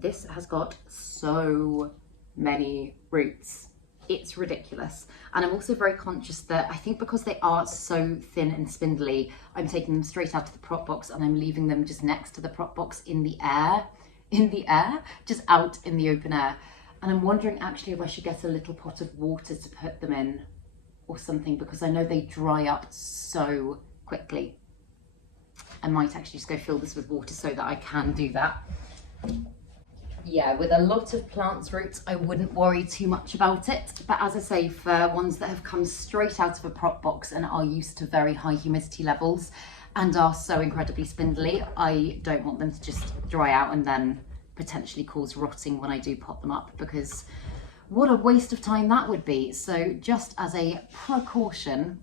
This has got so many roots. It's ridiculous. And I'm also very conscious that I think because they are so thin and spindly, I'm taking them straight out of the prop box and I'm leaving them just next to the prop box in the air, just out in the open air. And I'm wondering actually if I should get a little pot of water to put them in or something, because I know they dry up so quickly. I might actually just go fill this with water so that I can do that. Yeah, with a lot of plants' roots, I wouldn't worry too much about it. But as I say, for ones that have come straight out of a prop box and are used to very high humidity levels and are so incredibly spindly, I don't want them to just dry out and then potentially cause rotting when I do pot them up, because what a waste of time that would be. So just as a precaution,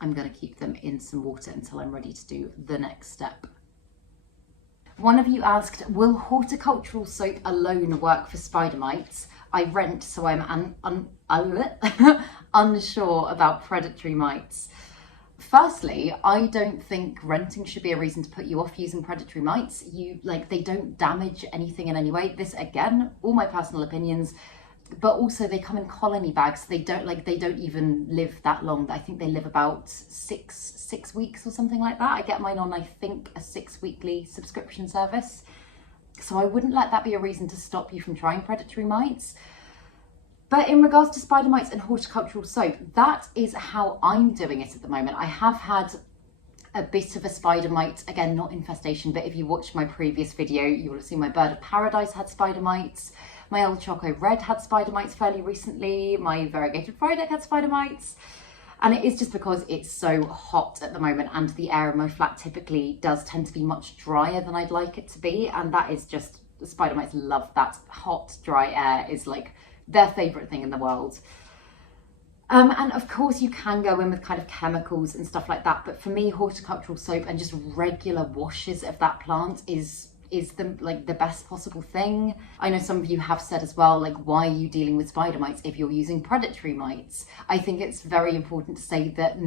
I'm going to keep them in some water until I'm ready to do the next step. One of you asked, will horticultural soap alone work for spider mites? I rent, so I'm unsure about predatory mites. Firstly, I don't think renting should be a reason to put you off using predatory mites. They don't damage anything in any way. This, again, all my personal opinions, but also they come in colony bags. They don't even live that long. I think they live about six weeks or something like that. I get mine on, I think, a 6-weekly subscription service. So I wouldn't let that be a reason to stop you from trying predatory mites. But in regards to spider mites and horticultural soap, that is how I'm doing it at the moment. I have had a bit of a spider mite, again, not infestation, but if you watched my previous video, you will have seen my bird of paradise had spider mites. My old Choco Red had spider mites fairly recently. My variegated frydek had spider mites. And it is just because it's so hot at the moment, and the air in my flat typically does tend to be much drier than I'd like it to be. And that is just, the spider mites love that. Hot, dry air is like their favourite thing in the world. And of course you can go in with kind of chemicals and stuff like that. But for me, horticultural soap and just regular washes of that plant is the best possible thing. I know some of you have said as well, like, why are you dealing with spider mites if you're using predatory mites? I think it's very important to say that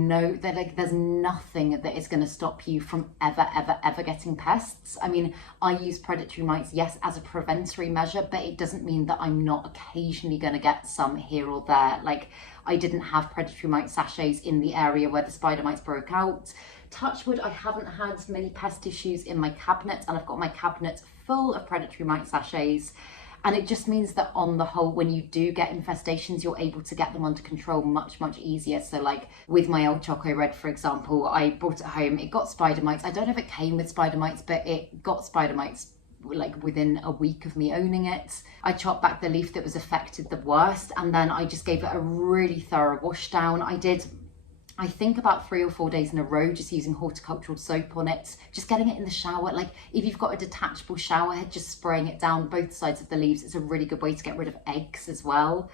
there's nothing that is going to stop you from ever getting pests. I mean, I use predatory mites, yes, as a preventary measure, but it doesn't mean that I'm not occasionally going to get some here or there. Like, I didn't have predatory mite sachets in the area where the spider mites broke out. Touch wood, I haven't had many pest issues in my cabinet, and I've got my cabinet full of predatory mite sachets. And it just means that on the whole, when you do get infestations, you're able to get them under control much easier. So like with my old Choco Red, for example, I brought it home, it got spider mites. I don't know if it came with spider mites, but it got spider mites like within a week of me owning it. I chopped back the leaf that was affected the worst, and then I just gave it a really thorough wash down. I think about 3 or 4 days in a row just using horticultural soap on it, just getting it in the shower. Like if you've got a detachable shower head, just spraying it down both sides of the leaves is a really good way to get rid of eggs as well.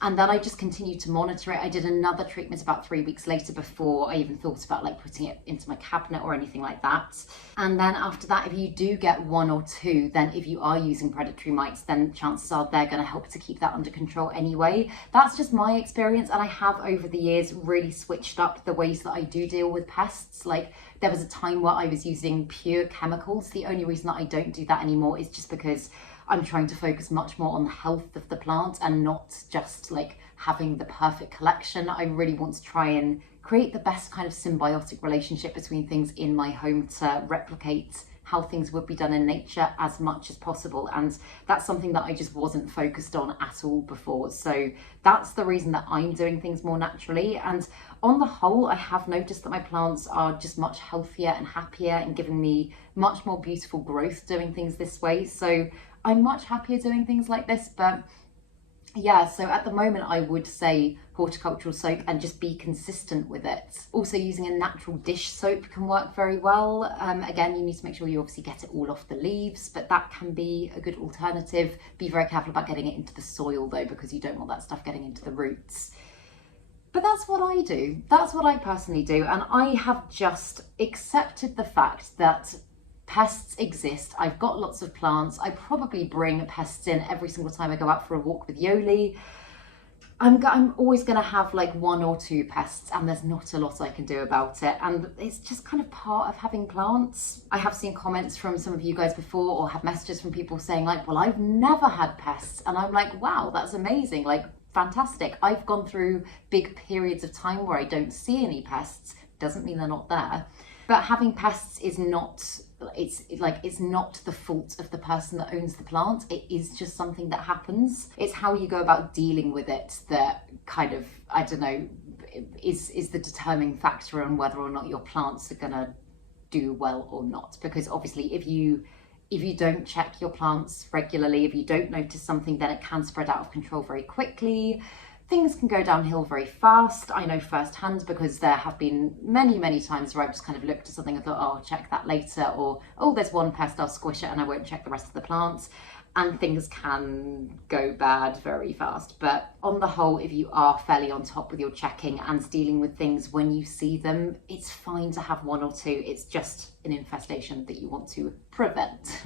And then I just continued to monitor it. I did another treatment about 3 weeks later before I even thought about like putting it into my cabinet or anything like that. And then after that, if you do get 1 or 2, then if you are using predatory mites, then chances are they're going to help to keep that under control anyway. That's just my experience, and I have over the years really switched up the ways that I do deal with pests. Like there was a time where I was using pure chemicals. The only reason that I don't do that anymore is just because I'm trying to focus much more on the health of the plant and not just like having the perfect collection. I really want to try and create the best kind of symbiotic relationship between things in my home to replicate how things would be done in nature as much as possible. And that's something that I just wasn't focused on at all before. So that's the reason that I'm doing things more naturally. And on the whole, I have noticed that my plants are just much healthier and happier and giving me much more beautiful growth doing things this way. So I'm much happier doing things like this. But yeah, so at the moment I would say horticultural soap and just be consistent with it. Also using a natural dish soap can work very well. Again, you need to make sure you obviously get it all off the leaves, but that can be a good alternative. Be very careful about getting it into the soil though, because you don't want that stuff getting into the roots. But that's what I do. That's what I personally do. And I have just accepted the fact that pests exist. I've got lots of plants. I probably bring pests in every single time I go out for a walk with Joli. I'm always going to have like 1 or 2 pests, and there's not a lot I can do about it. And it's just kind of part of having plants. I have seen comments from some of you guys before, or have messages from people saying like, well, I've never had pests. And I'm like, wow, that's amazing. Like, fantastic. I've gone through big periods of time where I don't see any pests. Doesn't mean they're not there. But having pests is not, it's not the fault of the person that owns the plant. It is just something that happens. It's how you go about dealing with it that kind of, I don't know, is the determining factor on whether or not your plants are gonna do well or not. Because obviously if you don't check your plants regularly, if you don't notice something, then it can spread out of control very quickly. Things can go downhill very fast. I know firsthand, because there have been many, many times where I've just kind of looked at something and thought, oh, I'll check that later, or, oh, there's one pest, I'll squish it and I won't check the rest of the plants. And things can go bad very fast. But on the whole, if you are fairly on top with your checking and dealing with things when you see them, it's fine to have 1 or 2. It's just an infestation that you want to prevent.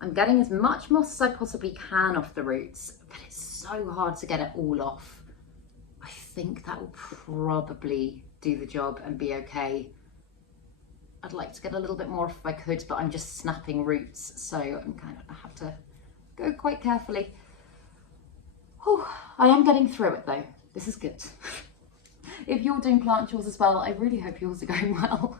I'm getting as much moss as I possibly can off the roots, but it's so hard to get it all off. I think that will probably do the job and be okay. I'd like to get a little bit more off if I could, but I'm just snapping roots, so I have to go quite carefully. Whew, I am getting through it though. This is good. If you're doing plant chores as well, I really hope yours are going well.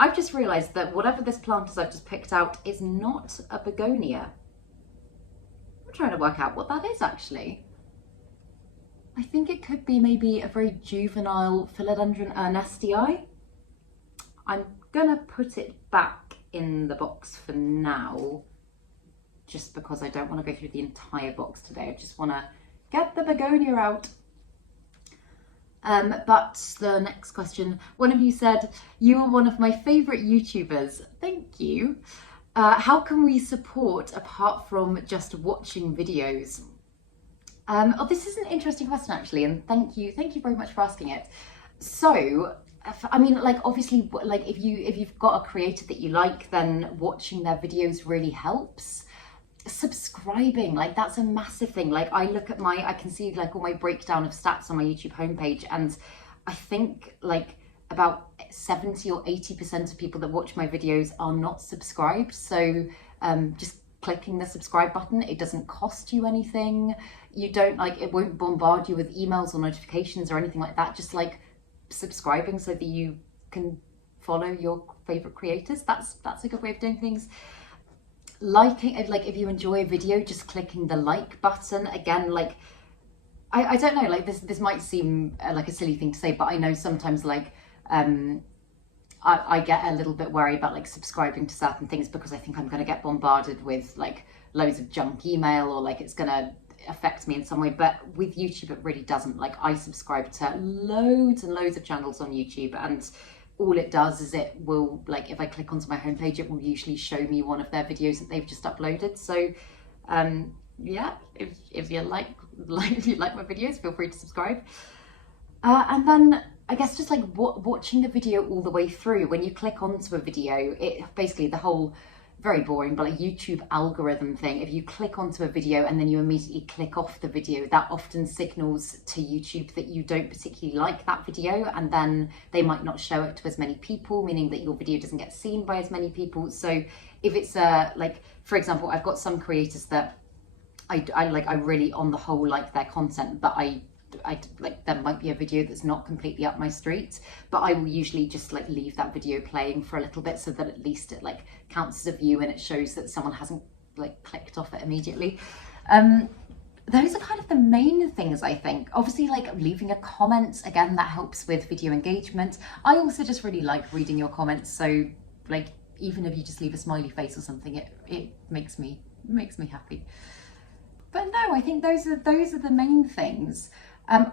I've just realised that whatever this plant is I've just picked out is not a begonia. I'm trying to work out what that is actually. I think it could be maybe a very juvenile Philodendron ernestii. I'm gonna put it back in the box for now, just because I don't want to go through the entire box today. I just want to get the begonia out. But the next question, one of you said, you are one of my favourite YouTubers. Thank you. How can we support apart from just watching videos? Oh, this is an interesting question actually, and thank you very much for asking it. So, I mean, like obviously, like if you've got a creator that you like, then watching their videos really helps. Subscribing, like that's a massive thing. Like I look at I can see like all my breakdown of stats on my YouTube homepage, and I think like about 70 or 80% of people that watch my videos are not subscribed. So just clicking the subscribe button, it doesn't cost you anything. You don't it won't bombard you with emails or notifications or anything like that. Just like subscribing so that you can follow your favorite creators. That's a good way of doing things. Liking, like if you enjoy a video, just clicking the like button. Again, like I don't know, like this might seem like a silly thing to say, but I know sometimes like I get a little bit worried about like subscribing to certain things because I think I'm going to get bombarded with like loads of junk email, or like it's going to affect me in some way. But with YouTube it really doesn't. Like I subscribe to loads and loads of channels on YouTube, and all it does is it will, like if I click onto my homepage, it will usually show me one of their videos that they've just uploaded. So yeah, if you like my videos, feel free to subscribe. And then I guess just like watching the video all the way through. When you click onto a video, it basically, the whole very boring but like YouTube algorithm thing, if you click onto a video and then you immediately click off the video, that often signals to YouTube that you don't particularly like that video, and then they might not show it to as many people, meaning that your video doesn't get seen by as many people. So if it's like, for example, I've got some creators that I really on the whole like their content, but I there might be a video that's not completely up my street, but I will usually just like leave that video playing for a little bit so that at least it like counts as a view and it shows that someone hasn't like clicked off it immediately. Those are kind of the main things, I think. Obviously, like leaving a comment, again, that helps with video engagement. I also just really like reading your comments, so like even if you just leave a smiley face or something, it makes me happy. But no, I think those are the main things.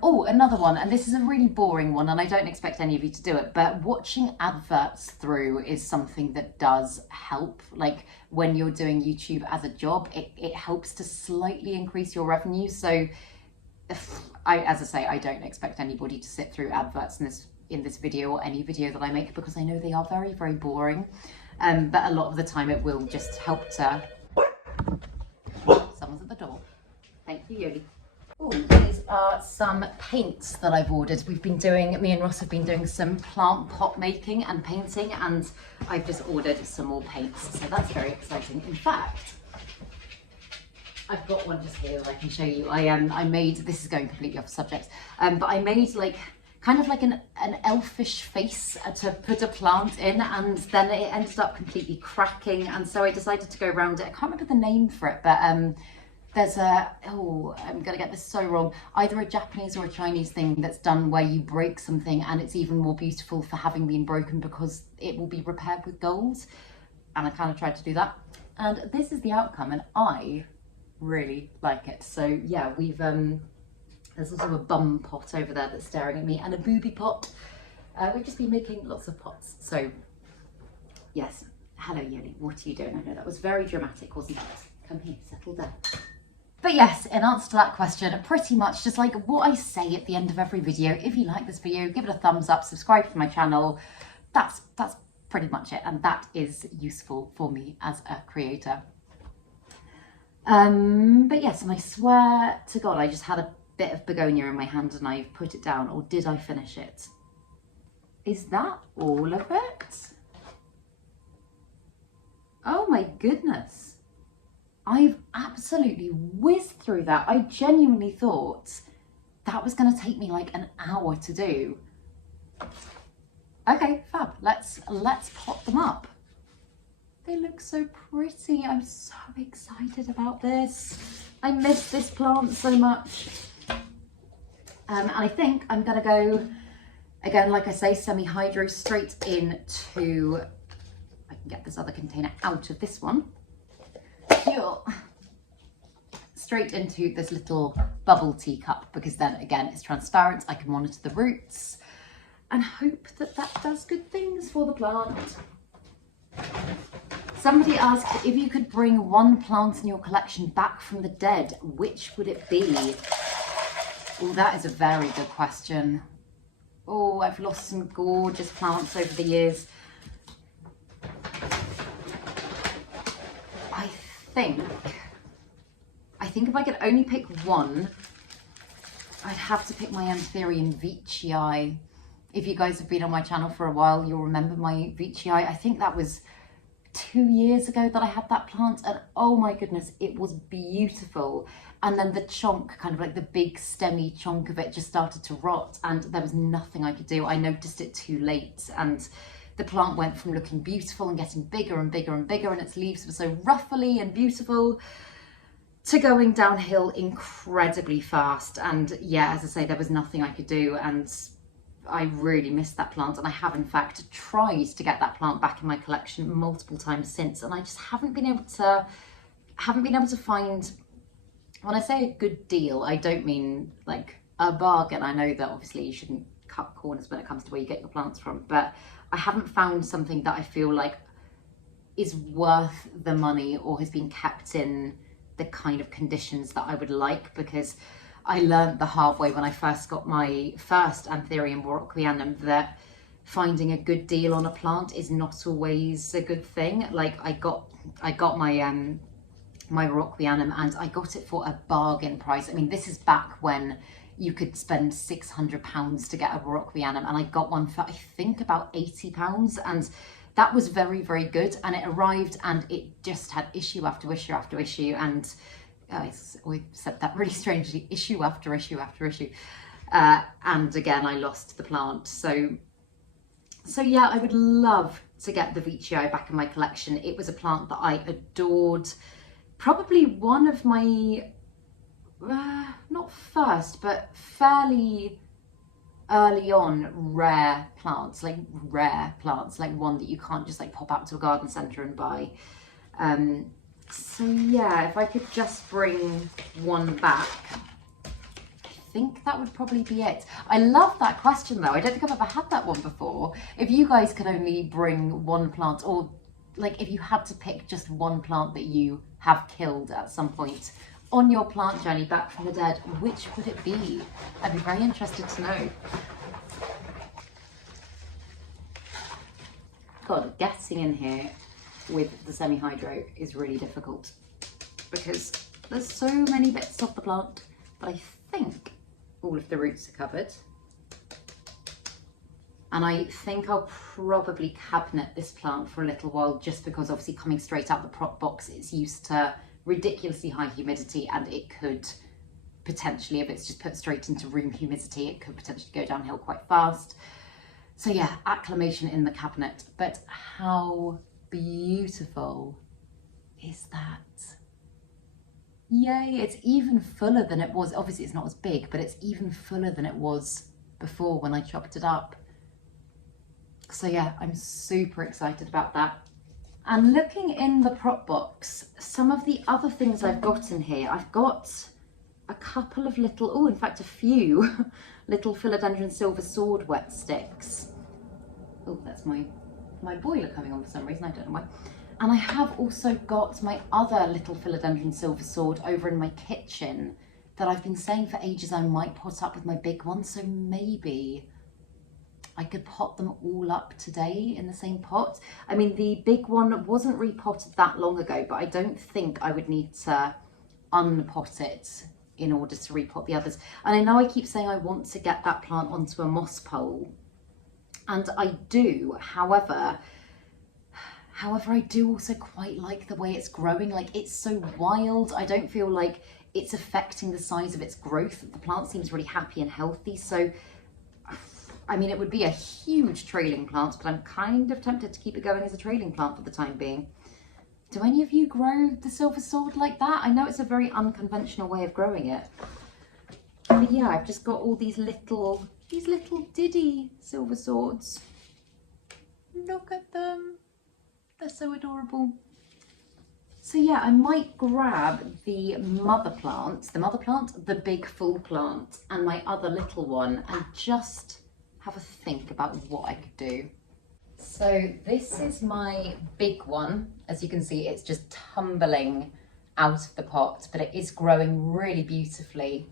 Oh, another one, and this is a really boring one, and I don't expect any of you to do it, but watching adverts through is something that does help. Like when you're doing YouTube as a job, it helps to slightly increase your revenue. So as I say, I don't expect anybody to sit through adverts in this video or any video that I make, because I know they are very, very boring. But a lot of the time it will just help to... Someone's at the door. Thank you, Joli. Oh, these are some paints that I've ordered. Me and Ross have been doing some plant pot making and painting, and I've just ordered some more paints. So that's very exciting. In fact, I've got one just here that I can show you. I made, this is going completely off subject, but I made like kind of like an elfish face to put a plant in, and then it ended up completely cracking, and so I decided to go around it. I can't remember the name for it, but there's I'm gonna get this so wrong, either a Japanese or a Chinese thing that's done where you break something and it's even more beautiful for having been broken because it will be repaired with gold. And I kind of tried to do that, and this is the outcome, and I really like it. So yeah, we've there's also a bum pot over there that's staring at me, and a booby pot. We've just been making lots of pots. So yes, hello Joli, what are you doing? I know that was very dramatic, wasn't it? Come here, settle down. But yes, in answer to that question, pretty much just like what I say at the end of every video. If you like this video, give it a thumbs up, subscribe to my channel. That's pretty much it, and that is useful for me as a creator. But yes, and I swear to God, I just had a bit of begonia in my hand and I put it down, or did I finish it? Is that all of it? Oh my goodness. I've absolutely whizzed through that. I genuinely thought that was going to take me like an hour to do. Okay, fab. Let's pot them up. They look so pretty. I'm so excited about this. I miss this plant so much. And I think I'm going to go, again, like I say, semi-hydro straight into, I can get this other container out of this one. Straight into this little bubble tea cup, because then again it's transparent. I can monitor the roots and hope that that does good things for the plant. Somebody asked if you could bring one plant in your collection back from the dead, which would it be? Oh, that is a very good question. Oh, I've lost some gorgeous plants over the years. I think if I could only pick one, I'd have to pick my Anthurium veitchii. If you guys have been on my channel for a while, you'll remember my veitchii. I think that was 2 years ago that I had that plant, and oh my goodness, it was beautiful. And then the chonk, kind of like the big stemmy chonk of it, just started to rot, and there was nothing I could do. I noticed it too late, and the plant went from looking beautiful and getting bigger and bigger and bigger, and its leaves were so ruffly and beautiful, to going downhill incredibly fast. And yeah, as I say, there was nothing I could do, and I really missed that plant. And I have in fact tried to get that plant back in my collection multiple times since, and I just haven't been able to find, when I say a good deal, I don't mean like a bargain. I know that obviously you shouldn't cut corners when it comes to where you get your plants from, but I haven't found something that I feel like is worth the money or has been kept in the kind of conditions that I would like, because I learned the hard way when I first got my first Anthurium warocquianum that finding a good deal on a plant is not always a good thing. Like I got my my warocquianum, and I got it for a bargain price. I mean, this is back when you could spend £600 to get a warocquianum, and I got one for I think about £80, and that was very, very good. And it arrived and it just had issue after issue after issue, and I always said that really strangely, issue after issue after issue. and again I lost the plant. So yeah, I would love to get the Veitchii back in my collection. It was a plant that I adored, probably one of my not first but fairly early on rare plants, like one that you can't just like pop out to a garden centre and buy. So yeah, if I could just bring one back, I think that would probably be it. I love that question though. I don't think I've ever had that one before. If you guys could only bring one plant, or like if you had to pick just one plant that you have killed at some point on your plant journey back from the dead, which would it be? I'd be very interested to know. God, getting in here with the semi-hydro is really difficult because there's so many bits of the plant, but I think all of the roots are covered. And I think I'll probably cabinet this plant for a little while, just because obviously coming straight out the prop box, it's used to ridiculously high humidity, and it could potentially, if it's just put straight into room humidity, it could potentially go downhill quite fast. So yeah, acclimation in the cabinet. But how beautiful is that? Yay, it's even fuller than it was. Obviously it's not as big, but it's even fuller than it was before when I chopped it up. So yeah, I'm super excited about that. And looking in the prop box, some of the other things I've got in here, I've got a couple of little, oh, in fact, a few little philodendron silver sword wet sticks. Oh, that's my boiler coming on for some reason, I don't know why. And I have also got my other little philodendron silver sword over in my kitchen that I've been saying for ages I might pot up with my big one, so maybe I could pot them all up today in the same pot. I mean, the big one wasn't repotted that long ago, but I don't think I would need to unpot it in order to repot the others. And I know I keep saying I want to get that plant onto a moss pole, and I do. However, I do also quite like the way it's growing. Like, it's so wild. I don't feel like it's affecting the size of its growth. The plant seems really happy and healthy. So I mean, it would be a huge trailing plant, but I'm kind of tempted to keep it going as a trailing plant for the time being. Do any of you grow the silver sword like that? I know it's a very unconventional way of growing it. But yeah, I've just got all these little diddy silver swords. Look at them. They're so adorable. So yeah, I might grab the mother plant, the big full plant, and my other little one, and just have a think about what I could do. So this is my big one. As you can see, it's just tumbling out of the pot, but it is growing really beautifully.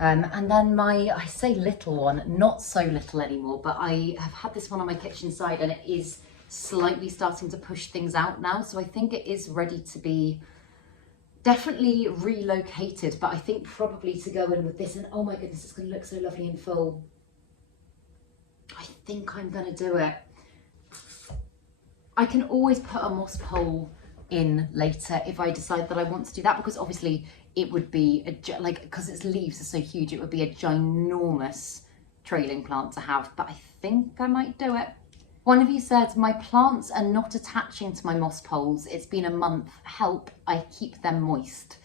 And then my, I say little one, not so little anymore, but I have had this one on my kitchen side and it is slightly starting to push things out now. So I think it is ready to be definitely relocated, but I think probably to go in with this, and oh my goodness, it's gonna look so lovely in full. I think I'm gonna do it. I can always put a moss pole in later if I decide that I want to do that, because obviously it would be, because its leaves are so huge, it would be a ginormous trailing plant to have, but I think I might do it. One of you said, my plants are not attaching to my moss poles. It's been a month. Help, I keep them moist.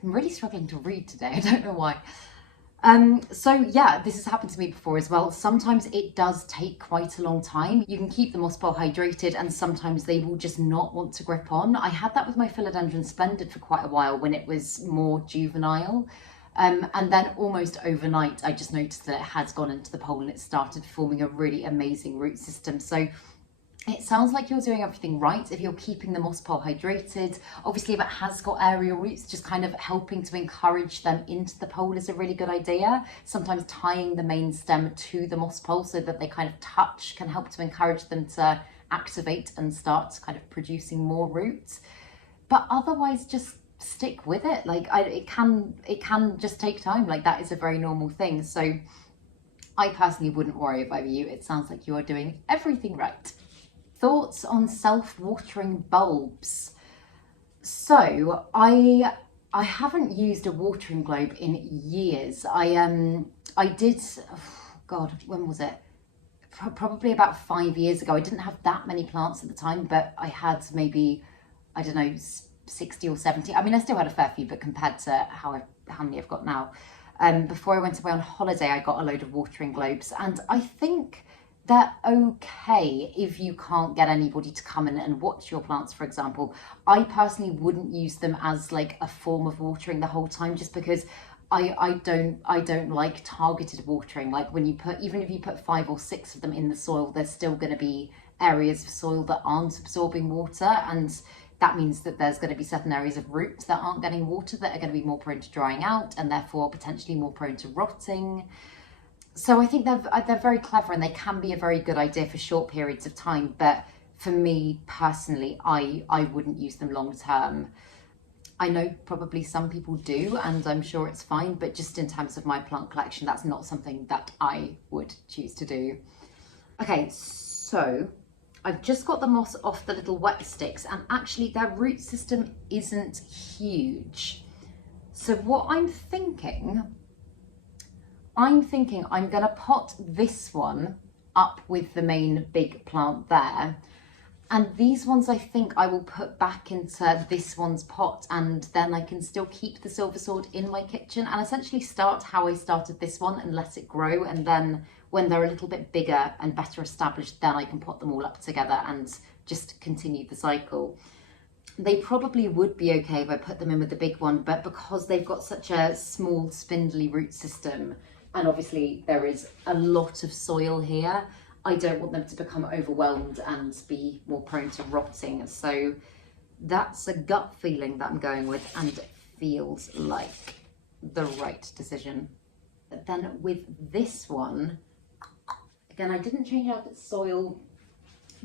I'm really struggling to read today, I don't know why. So yeah, this has happened to me before as well. Sometimes it does take quite a long time. You can keep the moss pole hydrated and sometimes they will just not want to grip on. I had that with my philodendron splendid for quite a while when it was more juvenile. And then almost overnight, I just noticed that it had gone into the pole and it started forming a really amazing root system. So it sounds like you're doing everything right if you're keeping the moss pole hydrated. Obviously, if it has got aerial roots, just kind of helping to encourage them into the pole is a really good idea. Sometimes tying the main stem to the moss pole so that they kind of touch can help to encourage them to activate and start kind of producing more roots. But otherwise, just stick with it. Like it can just take time. Like that is a very normal thing. So I personally wouldn't worry if I were you. It sounds like you are doing everything right. Thoughts on self-watering bulbs. So I haven't used a watering globe in years. I I did, oh God, when was it? Probably about 5 years ago. I didn't have that many plants at the time, but I had maybe, I don't know, 60 or 70. I mean, I still had a fair few, but compared to how many I've got now. Before I went away on holiday, I got a load of watering globes, and I think they're okay if you can't get anybody to come in and watch your plants, for example. I personally wouldn't use them as like a form of watering the whole time, just because I don't like targeted watering. Like when you put, even if you put 5 or 6 of them in the soil, there's still going to be areas of soil that aren't absorbing water, and that means that there's going to be certain areas of roots that aren't getting water that are going to be more prone to drying out and therefore potentially more prone to rotting. So I think they're very clever, and they can be a very good idea for short periods of time, but for me personally, I wouldn't use them long term. I know probably some people do, and I'm sure it's fine, but just in terms of my plant collection, that's not something that I would choose to do. Okay, so I've just got the moss off the little wet sticks, and actually their root system isn't huge. So what I'm thinking I'm going to pot this one up with the main big plant there. And these ones I think I will put back into this one's pot, and then I can still keep the silver sword in my kitchen and essentially start how I started this one and let it grow. And then when they're a little bit bigger and better established, then I can pot them all up together and just continue the cycle. They probably would be okay if I put them in with the big one, but because they've got such a small spindly root system, and obviously there is a lot of soil here, I don't want them to become overwhelmed and be more prone to rotting. So that's a gut feeling that I'm going with, and it feels like the right decision. But then with this one, again, I didn't change out its soil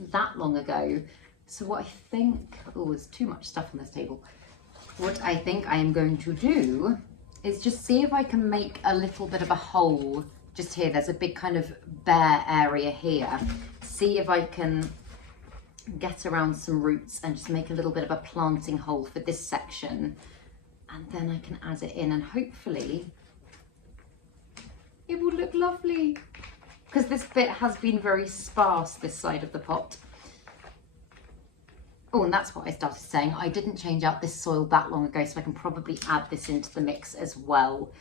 that long ago. So what I think, oh, there's too much stuff on this table. What I think I am going to do is just see if I can make a little bit of a hole just here. There's a big kind of bare area here. See if I can get around some roots and just make a little bit of a planting hole for this section. And then I can add it in, and hopefully it will look lovely, because this bit has been very sparse, this side of the pot. Oh, and that's what I started saying. I didn't change out this soil that long ago, so I can probably add this into the mix as well.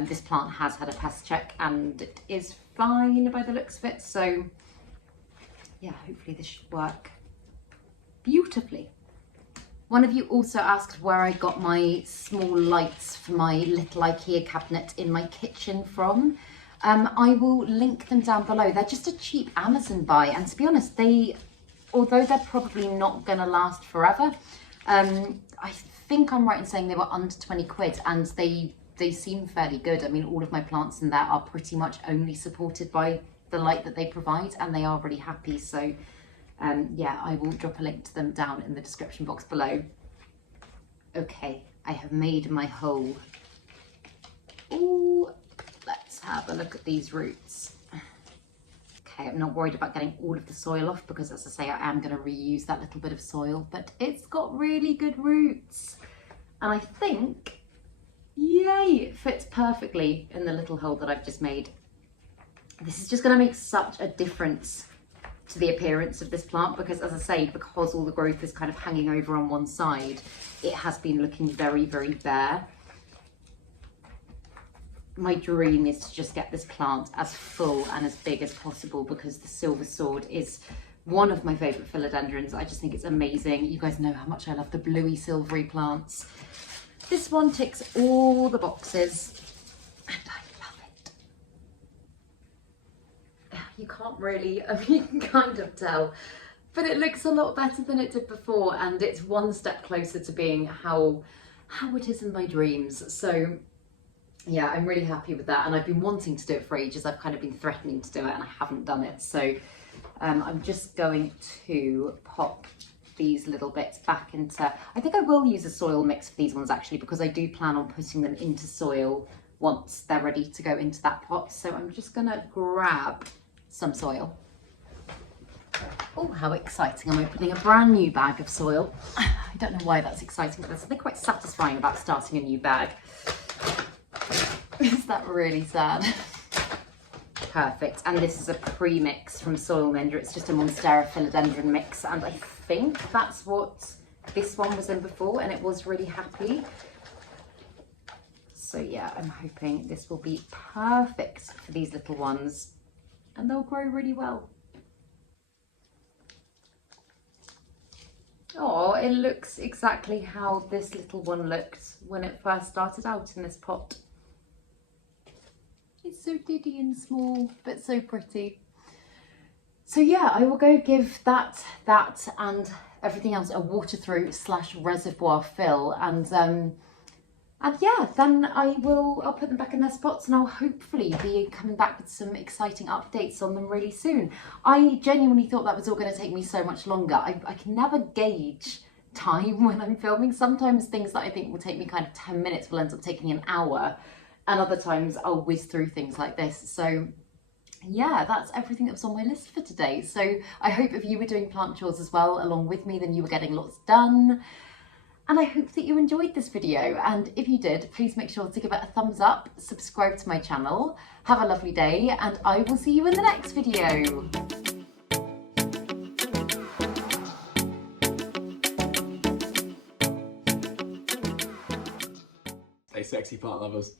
This plant has had a pest check and it is fine by the looks of it. So yeah, hopefully this should work beautifully. One of you also asked where I got my small lights for my little IKEA cabinet in my kitchen from. I will link them down below. They're just a cheap Amazon buy, and to be honest, although they're probably not going to last forever, I think I'm right in saying they were under 20 quid, and they seem fairly good. I mean, all of my plants in there are pretty much only supported by the light that they provide, and they are really happy. So yeah, I will drop a link to them down in the description box below. Okay, I have made my hole. Ooh, let's have a look at these roots. Okay, I'm not worried about getting all of the soil off, because as I say, I am going to reuse that little bit of soil, but it's got really good roots. And I think, yay, it fits perfectly in the little hole that I've just made. This is just going to make such a difference to the appearance of this plant, because as I say, because all the growth is kind of hanging over on one side, it has been looking very, very bare. My dream is to just get this plant as full and as big as possible, because the silver sword is one of my favourite philodendrons. I just think it's amazing. You guys know how much I love the bluey silvery plants. This one ticks all the boxes and I love it. You can't really, I mean, you can kind of tell, but it looks a lot better than it did before, and it's one step closer to being how it is in my dreams. So yeah, I'm really happy with that, and I've been wanting to do it for ages. I've kind of been threatening to do it and I haven't done it. So I'm just going to pop these little bits back into, I think I will use a soil mix for these ones actually, because I do plan on putting them into soil once they're ready to go into that pot. So I'm just gonna grab some soil. Oh, how exciting. I'm opening a brand new bag of soil. I don't know why that's exciting, but there's something quite satisfying about starting a new bag. Is that really sad? perfect. And this is a pre-mix from Soil Mender. It's just a Monstera philodendron mix, and I think that's what this one was in before, and it was really happy. So yeah, I'm hoping this will be perfect for these little ones, and they'll grow really well. Oh, it looks exactly how this little one looked when it first started out in this pot. It's so diddy and small, but so pretty. So yeah, I will go give that and everything else a water through / reservoir fill, and yeah, then I'll put them back in their spots, and I'll hopefully be coming back with some exciting updates on them really soon. I genuinely thought that was all going to take me so much longer. I can never gauge time when I'm filming. Sometimes things that I think will take me kind of 10 minutes will end up taking an hour, and other times I'll whiz through things like this. So yeah, that's everything that was on my list for today. So I hope if you were doing plant chores as well along with me, then you were getting lots done. And I hope that you enjoyed this video, and if you did, please make sure to give it a thumbs up, subscribe to my channel, have a lovely day, and I will see you in the next video. Stay sexy, plant lovers.